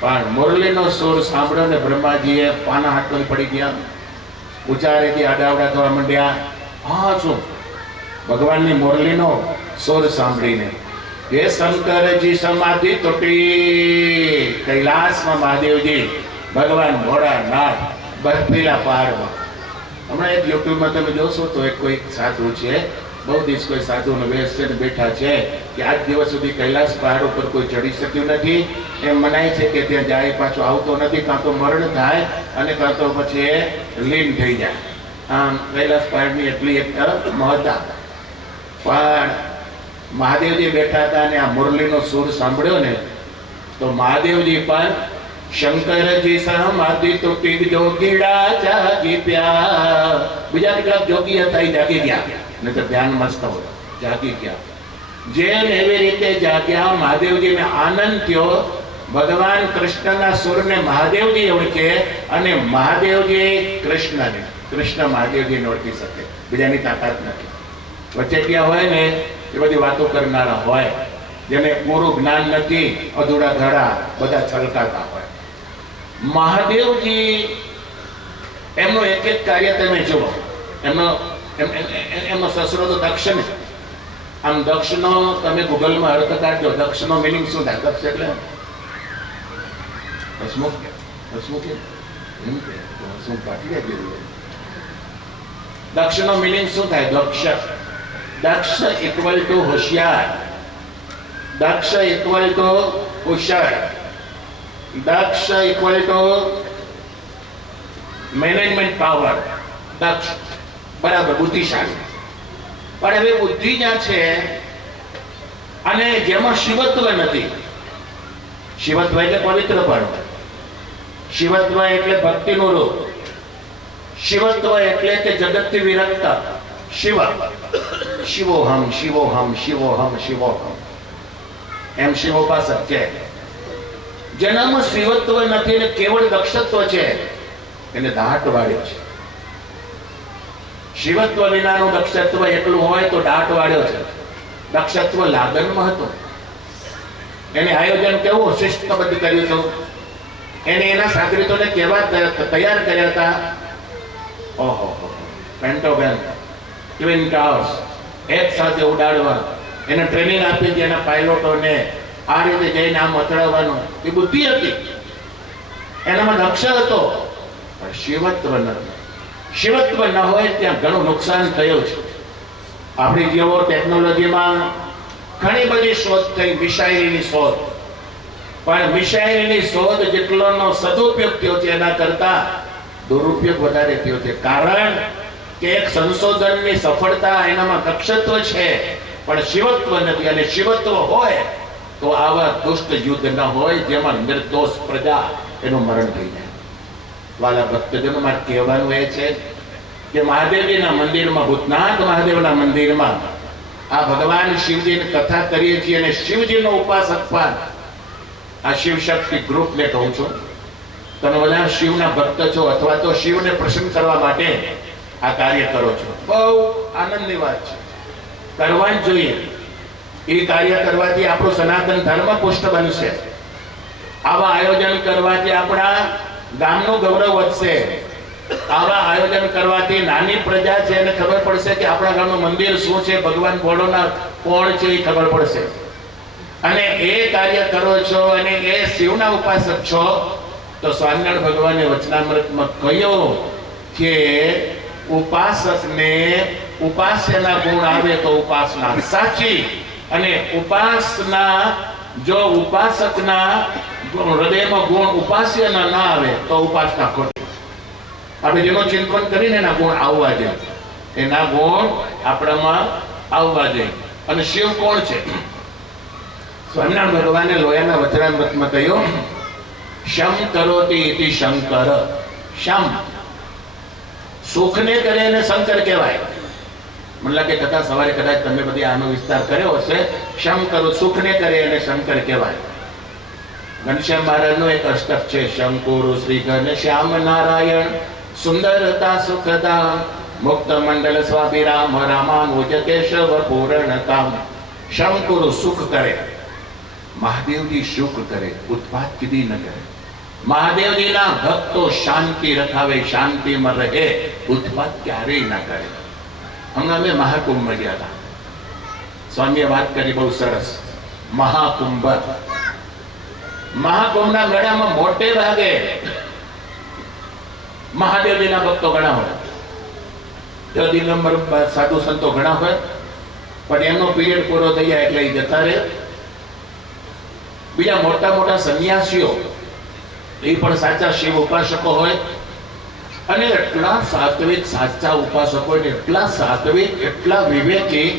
પણ મુરલીનો સુર સાંભળ્યો ને બ્રહ્માજીએ પાના હાથ પર પડી ગયા, ઉચારેથી આડાવડા થવા માંડ્યા. હા શું ભગવાનની મુરલીનો સુર સાંભળીને હે શંકરજી સમાધિ તૂટી. કૈલાસમાં મહાદેવજી ભગવાન ભોળાનાથ બર્ફીલા પહાડમાં. હમણાં એક યુટ્યુબમાં તમે જોશો તો એક કોઈ સાધુ છે, બહુ દિવસ કોઈ સાધુનો વેશ છે ને બેઠા છે કે આજ દિવસ સુધી કૈલાસ પહાડ ઉપર કોઈ ચડી શક્યું નથી. એમ મનાય છે કે ત્યાં જાય પાછો આવતો નથી, કાં તો મરણ થાય અને કાં તો પછી એ લીન થઈ જાય. આમ કૈલાસ પહાડની એટલી એક મહત્તા. પણ મહાદેવજી બેઠા હતા અને આ મુરલીનો સુર સાંભળ્યો ને તો મહાદેવજી પણ શંકરજી સમાધિ તૂટી જોગીડા જાગી પ્યા. બીજા કેટલાક જોગી હતા એ જાગી ગયા, ને તો ધ્યાન મસ્ત હોય, જાગી ગયા. જેમ એવી રીતે જાગ્યા મહાદેવજીને આનંદ થયો. ભગવાન કૃષ્ણના સુરને મહાદેવજી ઓળખે અને મહાદેવજી કૃષ્ણને, કૃષ્ણ મહાદેવજીને ઓળખી શકે. બીજાની તાકાત નથી. વચેટિયા હોય ને એ બધી વાતો કરનારા હોય, જેને પૂરું જ્ઞાન નથી, અધૂરા ધડા બધા છલકાતા હોય. મહાદેવજી એમનું એક એક કાર્ય તમે જુઓ. એમનો સસરો તો દક્ષ ને. આમ દક્ષનો તમે ગૂગલમાં અર્થ કાઢજો, દક્ષનો મિનિંગ શું થાય? દક્ષ એટલે હસમુખ, હસમુખ એમ કે હસમુખ કાઢી ગયા. દક્ષનો મિનિંગ શું થાય? દક્ષ. દક્ષ ઇક્વલ ટુ હોશિયાર, દક્ષ ઇક્વલ ટુ કુશળ, દક્ષ ઇક્વલ ટુ મેનેજમેન્ટ પાવર. દક્ષ બરાબર બુદ્ધિશાળી. પણ હવે બુદ્ધિ જ્યાં છે અને જેમાં શિવત્વ નથી. શિવત્વ એટલે પવિત્ર પણ, શિવત્વ એટલે ભક્તિનું રૂપ, શિવત્વ એટલે કે જગતથી વિરક્ત. શિવ શિવોહમ શિવોહમ શિવોહમ શિવોહમ એમ શિવોપાસક છે. જેનામાં શિવત્વ નથી ને કેવળ દક્ષત્વ છે એને દાટ વાળ્યો છે. શિવત્વ વિનાનું દક્ષત્વ એટલું હોય તો દાટ વાળ્યો છે. દક્ષત્વ લાગનમાં હતું. એને આયોજન કેવું શિસ્તબદ્ધ કર્યું હતું. એને એના સાગરીતોને કેવા તૈયાર કર્યા હતા. ઓહો, પેન્ટોગન, ટ્વિન ટાવર્સ એક સાથે ઉડાડવા. એને ટ્રેનિંગ આપી હતી એના પાયલોટોને, આ રીતે જઈને આમ અથડાવવાનું. એ બુદ્ધિ હતી, એનામાં દક્ષ હતો. પણ શિવત્વ નથી. શિવત્વ ન હોય ત્યાં ઘણું નુકસાન થયું છે. આપણી જેવો ટેકનોલોજીમાં ઘણી બધી શોધ થઈ, મિસાઇલની શોધ. પણ મિસાઇલની શોધ જેટલોનો સદુપયોગ થયો છે એના કરતા દુરુપયોગ વધારે થયો છે. કારણ કે એક સંશોધનની સફળતા એનામાં દક્ષત્વ છે પણ શિવત્વ નથી. અને શિવત્વ હોય તો આવા દુષ્ટ યુદ્ધ ન હોય જેમાં નિર્દોષ પ્રજા એનું મરણ થઈ જાય. વાલા ભક્તજનોમાં કહેવાનું એ છે કે મહાદેવજીના મંદિરમાં, ભૂતનાથ મહાદેવના મંદિરમાં આ ભગવાન શિવજીની કથા કરીએ છીએ અને શિવજીનો ઉપાસક પણ આ શિવ શક્તિ ગ્રુપને કહું છું. તમે બધા શિવના ભક્ત છો અથવા તો શિવને પ્રસન્ન કરવા માટે આ કાર્ય કરો છો. બહુ આનંદની વાત છે, કરવા જ જોઈએ. એ કાર્ય કરવાથી આપણું સનાતન ધર્મ પુષ્ટ બનશે. આવા આયોજન કરવાથી આપણા ગામનું ગૌરવ વધશે. આવા આયોજન કરવાથી નાની પ્રજા છે એને ખબર પડશે કે આપણા ગામનું મંદિર શું છે, ભગવાન ભોળોનાથ કોણ છે એ ખબર પડશે. અને એ કાર્ય કરો છો અને એ શિવના ઉપાસક છો તો સ્વામિનારાયણ ભગવાને વચનામૃતમાં કહ્યું કે ઉપાસકને ઉપાસ્યના ગુણ આવે તો ઉપાસના સાચી, અને ઉપાસના જો ઉપાસકના હૃદયમાં ગુણ ઉપાસ્યના ના આવે તો ઉપાસના ખોટી. આપણે જેનું ચિંતન કરીને એના ગુણ આવવા જોઈએ, એના ગુણ આપણામાં આવવા જોઈએ. અને શિવ કોણ છે? સ્વામિનારાયણ ભગવાને લોયાના વચનામૃતમાં કહ્યું, શમ કરોતિ ઇતિ શંકર. શમ સુખને કરે એને શંકર કહેવાય. મને લાગે કથા સવારે કદાચ તમે બધી આનો વિસ્તાર કર્યો હશે. શમ કરો, સુખને કરે એને શંકર કહેવાય. ઘનશ્યામ મહારાજનો એક અષ્ટક છે, શંકુરુ શ્રી ઘનશ્યામ નારાયણ સુંદરતા સુખતા મુક્ત મંડળ સ્વાભિરામ રામાનુજ કેશવ પૂર્ણ કામ. શંકુરુ સુખ કરે, મહાદેવજી સુખ કરે, ઉત્પાત કીધી ન કરે. મહાદેવજીના ભક્તો શાંતિ રખાવે, શાંતિમાં રહે, ઉત્પાત ક્યારેય ના કરે. હમણાં અમે મહાકુંભમાં ગયા હતા. સ્વામીએ વાત કરી બહુ સરસ. મહાકુંભ, મહાકુંભના મેળામાં મોટે ભાગે મહાદેવજીના ભક્તો ઘણા હોય, દિગંબર સાધુ સંતો ઘણા હોય, પણ એમનો પીરિયડ પૂરો થઈ જાય એટલે એ જતા રહે. બીજા મોટા મોટા સંન્યાસીઓ એ પણ સાચા શિવ ઉપાસકો હોય, અને એટલા સાત્વિક સાચા ઉપાસકો, એટલા સાત્વિક, એટલા વિવેકી,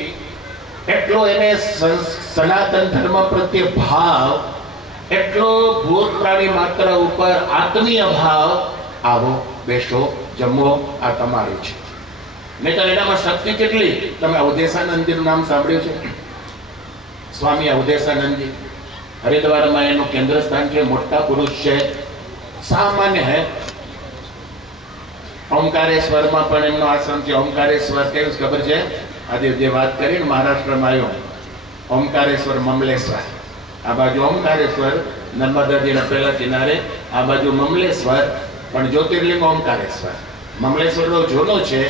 એટલો એને સનાતન ધર્મ પ્રત્યે ભાવ, એટલો ભૂત પ્રાણી માત્ર ઉપર આત્મીય ભાવ. આવો, બેસો, જમો, આ તમારું છે. નહીં તો એનામાં શક્તિ કેટલી. તમે અવધેશાનંદજીનું નામ સાંભળ્યું છે? સ્વામી અવધેશાનંદજી હરિદ્વારમાં એનું કેન્દ્ર સ્થાન છે. મોટા પુરુષ છે, સામાન્ય હે. ઓમકારેશ્વરમાં પણ એમનો આશ્રમ છે. ઓમકારેશ્વર કેવું ખબર છે? આજે જે વાત કરીને મહારાષ્ટ્રમાં આવ્યો, ઓમકારેશ્વર, મમલેશ્વર. આ બાજુ ઓમકારેશ્વર નર્મદાજીના પહેલા કિનારે, આ બાજુ મમલેશ્વર, પણ જ્યોતિર્લિંગ ઓમકારેશ્વર. મમલેશ્વર બહુ જૂનો છે,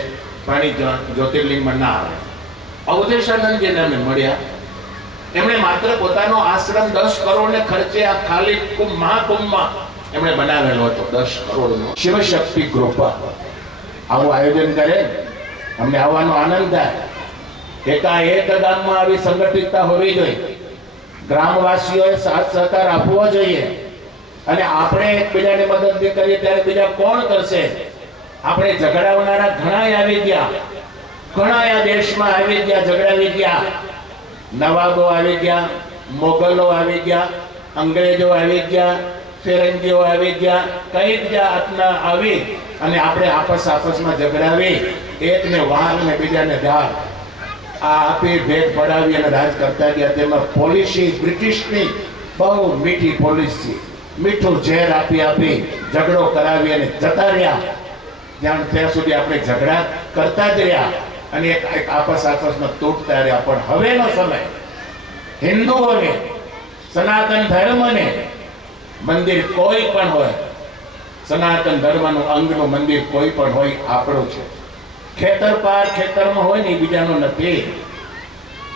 પણ એ જ્યોતિર્લિંગમાં ના આવે. અવધેશાનંદજીને અમે મળ્યા. એમણે માત્ર પોતાનો આશ્રમ 10 કરોડને ખર્ચે આ ખાલી મહાકુંભમાં એમણે બનાવેલો હતો. 10 કરોડનો શિવશક્તિ ગ્રુપ આવું આયોજન કરે, અમને આવવાનો આનંદ થાય. એકાએક ગામમાં આવી સંગઠિતતા હોવી જોઈએ. ગ્રામવાસીઓએ સાથ સહકાર આપવો જોઈએ. અને આપણે એકબીજાને મદદ કરીએ ત્યારે બીજા કોણ કરશે? આપણે ઝઘડાવનારા ઘણા આવી ગયા, ઘણા આ દેશમાં આવી ગયા, ઝઘડાવી ગયા. નવાબો આવી ગયા, મોગલો આવી ગયા, અંગ્રેજો આવી ગયા, ફિરંગીઓ આવી ગયા, કઈક જાતના આવી અને આપણે આપસમાં ઝઘડાવી, એકને વાહ ને બીજાને ધાર આ આપી ભેટ પડાવી અને રાજ કરતા ગયા. તેમાં પોલિસી બ્રિટિશની બહુ મીઠી પોલિસી, મીઠું ઝેર આપી ઝઘડો કરાવી અને જતા રહ્યા. ત્યાં સુધી આપણે ઝઘડા કરતા જ રહ્યા અને એક આપસમાં તૂટતા રહ્યા. પણ હવેનો સમય હિન્દુઓને, સનાતન ધર્મને મંદિર કોઈ પણ હોય, સનાતન ધર્મનું અંગનું મંદિર કોઈ પણ હોય, આપણું છે. ખેતર પાર ખેતરમાં હોય ને એ બીજાનો નથી,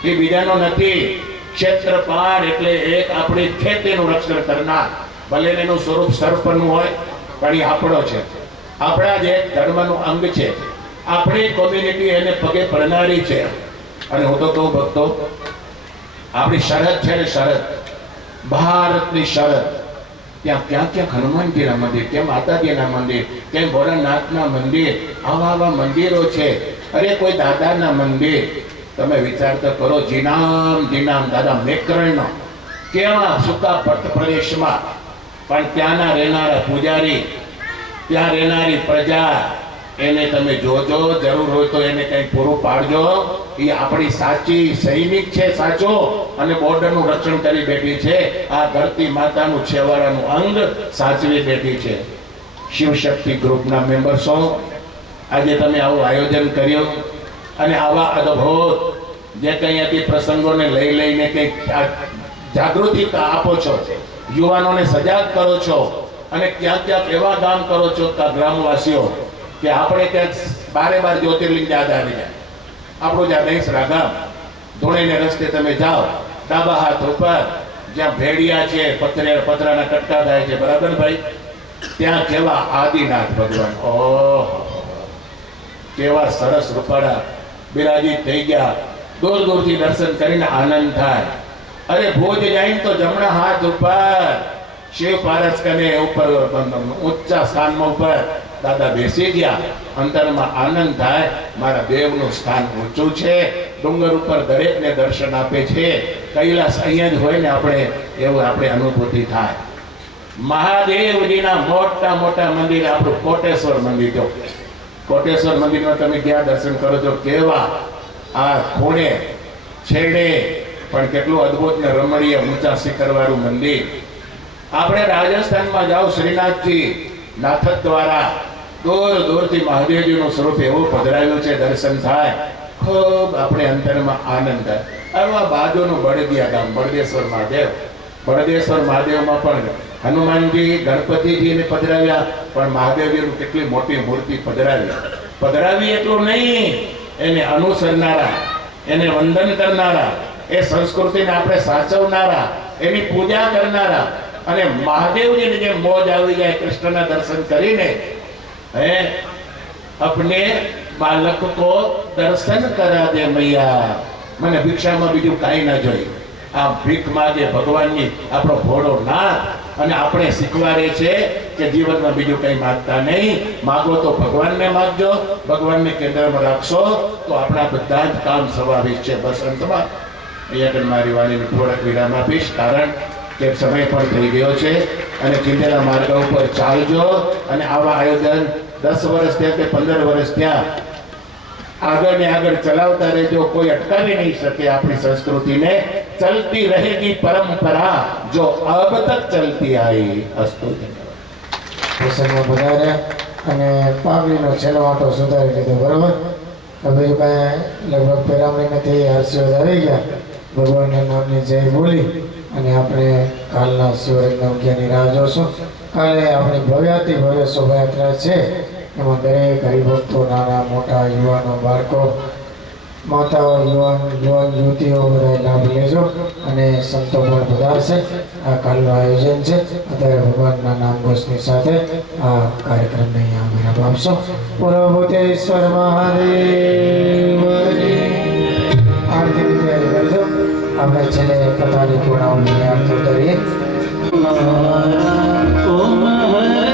એ બીજાનો નથી. ક્ષેત્ર પાર એટલે એક આપણી ખેતીનું રક્ષણ કરનાર, ભલે એનું સ્વરૂપ સર્પનું હોય, પણ એ આપણો છે. આપણા જે ધર્મનું અંગ છે, આપણી કોમ્યુનિટી એને પગે પડનારી છે. અને હું તો કહું ભક્તો, આપણી શરત છે ને, શરત ભારતની શરત, ત્યાં હનુમાનજીના મંદિર, ત્યાં માતાજીના મંદિર, ત્યાં ભોળાનાથના મંદિર, આવા મંદિરો છે. અરે કોઈ દાદાના મંદિર તમે વિચાર તો કરો. જીનામ દાદા મેકરણનો કેવા સુકા પ્રદેશમાં, પણ ત્યાંના રહેનારા પૂજારી, ત્યાં રહેનારી પ્રજા, એને તમે જોજો, જરૂર હોય તો એને કંઈ પૂરું પાડજો. એ આપણી સાચી સૈનિક છે, સાચો, અને બોર્ડરનું રક્ષણ કરી બેઠી છે. આ ધરતી માતાનું છેવાડાનું અંગ સાચવી બેઠી છે. શિવશક્તિ ગ્રુપના મેમ્બર્સો, આજે તમે આવું આયોજન કર્યું અને આવા અદ્ભુત જે કંઈ હતી પ્રસંગોને લઈને કંઈક જાગૃતિ આપો છો, યુવાનોને સજાગ કરો છો, અને ક્યાંક એવા કામ કરો છો ગ્રામવાસીઓ કે આપણે ક્યાંક બારે જ્યોતિર્લિંગ યાદ આવી જાય. આપણું જ્યાં દહીસરા ગામ, ધોળીને રસ્તે તમે જાઓ, ડાબા હાથ ઉપર જ્યાં ભેડિયા છે, પતરાના કટકા થાય છે, બરાબર ભાઈ, ત્યાં કેવા આદિનાથ ભગવાન, ઓહ કેવા સરસ રૂપાળા બિરાજી થઈ ગયા. દૂર દૂરથી દર્શન કરીને આનંદ થાય. અરે ભુજ જાય તો જમણા હાથ ઉપર શિવ પારસ કને ઉપર ઊંચા સ્થાનમાં ઉપર દાદા બેસી ગયા. અંતરમાં આનંદ થાય, મારા દેવનું સ્થાન ઊંચું છે, ડુંગર ઉપર દરેકને દર્શન આપે છે. કૈલાસ અહીંયા જ હોય ને આપણે એવું આપણે અનુભૂતિ થાય. મહાદેવજીના મોટા મોટા મંદિર, આપણું કોટેશ્વર મંદિર. જો કોટેશ્વર મંદિરમાં તમે ગયા દર્શન કરો છો, કેવા આ ખૂણે છેડે પણ કેટલું અદ્ભુત ને રમણીય ઊંચા શિખરવાળું મંદિર. આપણે રાજસ્થાનમાં જાઓ, શ્રીનાથજી નાથક દ્વારા દૂર દૂરથી મહાદેવજીનું સ્વરૂપ એવું પધરાવ્યું છે, દર્શન થાય ખૂબ આપણે અંતરમાં આનંદ થાય. આવા બાજુનું બળદિયા ગામ બળદેશ્વર મહાદેવ, બળદેશ્વર મહાદેવમાં પણ હનુમાનજી ગણપતિજીને પધરાવ્યા, પણ મહાદેવજીનું કેટલી મોટી મૂર્તિ પધરાવી એટલું નહીં, એને અનુસરનારા, એને વંદન કરનારા, એ સંસ્કૃતિને આપણે સાચવનારા, એની પૂજા કરનારા. અને મહાદેવજીને જે મોજ આવી જાય કૃષ્ણના દર્શન કરીને, હે अपने बालक को दर्शन करा दे मैया, મને ભિક્ષામાં બીજું કાંઈ ના જોઈએ. આ ભીખ માગે ભગવાનની આપણો ભોળો નાથ, અને આપણે શીખવાડે છે કે જીવનમાં બીજું કંઈ માંગતા નહીં. માગો તો ભગવાનને માગજો, ભગવાનને કેન્દ્રમાં રાખશો તો આપણા બધા જ કામ સ્વાભાવિક છે. બસ અંતમાં અહીંયા મારી વાણીને થોડાક વિરામ આપીશ, કારણ કે સમય પણ થઈ ગયો છે અને ચિંતેલા માર્ગ ઉપર ચાલજો. અને આવા આયોજન 10 વર્ષ થયા કે 15 વર્ષ થયા, આગળ ને આગળ ચલાવતા રહેજો. કોઈ અટકાવી નહીં શકે આપણી સંસ્કૃતિને. ચલતી રહેગી પરંપરા જો અબ તક ચલતી આવી. અસ્તુ. પ્રસંગમાં પધાર્યા અને પાઘડીનો છેલ્લો આંટો સુધારી લીધો, બરોબર. બીજું કાંઈ લગભગ પેરામણી નથી, આશીર્વાદ આવી ગયા. ભગવાનના નામની જય બોલી અને આપણે કાલના શિવરાજના ઉગ્યાની રાહ જોશું. કાલે આપણી ભવ્યાતિ ભવ્ય શોભાયાત્રા છે, એમાં દરેક હરિભક્તો, નાના મોટા, યુવાનો, બાળકો, માતાઓ, યુવાન યુવતીઓ બધા લાભ લેજો. અને સંતો પણ પધારશે. આ કાલનું આયોજન છે. અત્યારે ભગવાનના નામઘોષની સાથે આ કાર્યક્રમને અહીંયા વિરામ આપશો. પૂર્વભૂતેશ્વર મહાદેવની આરતીની તૈયારી કરજો. આપણે છેલ્લે કથાની પૂર્ણાવલી આરતી કરીએ. ઓ મહારાજ